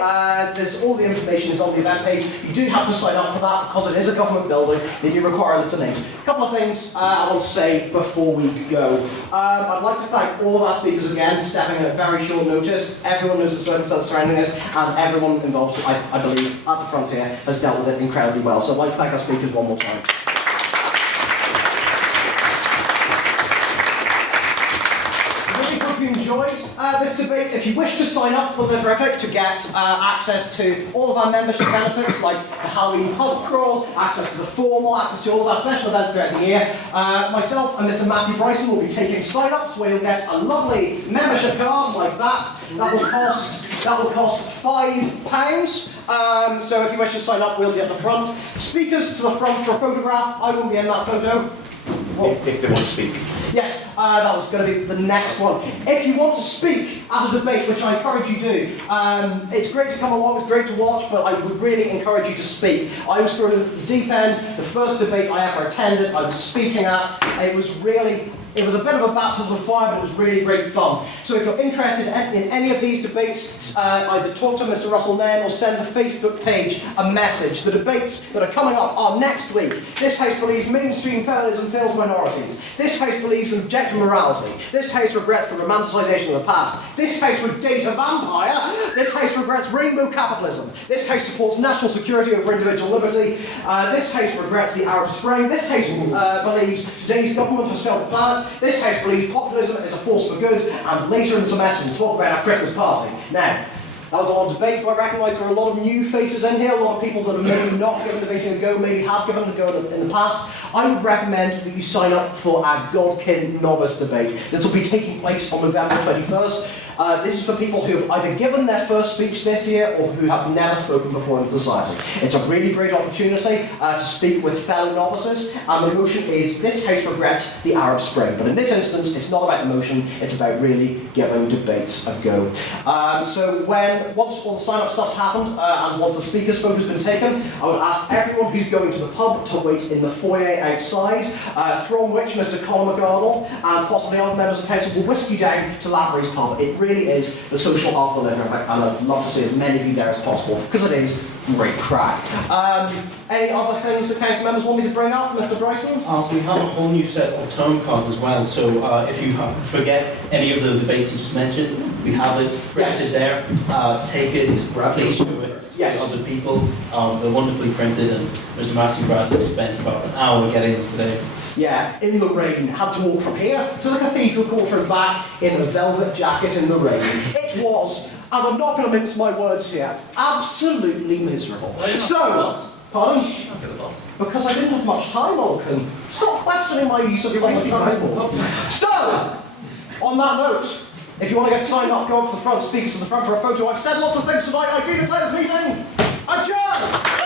There's all the information is on the event page. You do have to sign up for that because it is a government building. They do require a list of names. A couple of things I want to say before we go. I'd like to thank all of our speakers again for stepping in at very short notice. Everyone knows the circumstances surrounding this, and everyone involved, I believe, at the front here has dealt with it incredibly well. So I'd like to thank our speakers one more time. You enjoyed this debate. If you wish to sign up for the Terrific to get access to all of our membership benefits like the Halloween pub crawl, access to the formal, access to all of our special events throughout the year, myself and Mr. Matthew Bryson will be taking sign-ups where you'll get a lovely membership card like that. That will cost £5. So if you wish to sign up, we'll be at the front. Speakers to the front for a photograph. I won't be in that photo. If they want to speak. Yes, that was going to be the next one. If you want to speak at a debate, which I encourage you to do, it's great to come along, it's great to watch, but I would really encourage you to speak. I was thrown at the deep end. The first debate I ever attended, I was speaking at. It was a bit of a baptism of fire, but it was really great fun. So if you're interested in any of these debates, either talk to Mr. Russell Nairn or send the Facebook page a message. The debates that are coming up are next week. This House believes mainstream feminism fails minorities. This House believes in objective morality. This House regrets the romanticisation of the past. This House would date a vampire. This House regrets rainbow capitalism. This House supports national security over individual liberty. This House regrets the Arab Spring. This House believes today's government has failed the planet. This House believes populism is a force for good, and later in the semester we'll talk about our Christmas party. Now, that was a lot of debate, but I recognise there are a lot of new faces in here, a lot of people that have maybe not given debating a go, maybe have given it a go in the past. I would recommend that you sign up for our Godkin Novice debate. This will be taking place on November 21st. This is for people who have either given their first speech this year or who have never spoken before in society. It's a really great opportunity to speak with fellow novices, and the motion is this House regrets the Arab Spring. But in this instance, it's not about the motion, it's about really giving debates a go. So once all the sign-up stuff's happened and once the speaker's photo has been taken, I would ask everyone who's going to the pub to wait in the foyer outside, from which Mr. Conor McGardle and possibly other members of council will whisk you down to Lavery's pub. It really is the social art of the living, and I'd love to see as many of you there as possible, because it is great crack. Any other things the council members want me to bring up, Mr. Bryson? We have a whole new set of term cards as well, so if you forget any of the debates you just mentioned, we have it printed there. Take it, please show it to other people. They're wonderfully printed, and Mr. Matthew Bradley spent about an hour getting them today. Yeah, in the rain. Had to walk from here to the cathedral quarter and back in a velvet jacket in the rain. It was, and I'm not going to mince my words here, absolutely miserable. So, Pardon? I'll get the bus. Because I didn't have much time, Olkin. Stop questioning my use of public transport. So, on that note, if you want to get signed up, go up to the front, speakers to the front for a photo. I've said lots of things tonight. I do declare this meeting adjourned!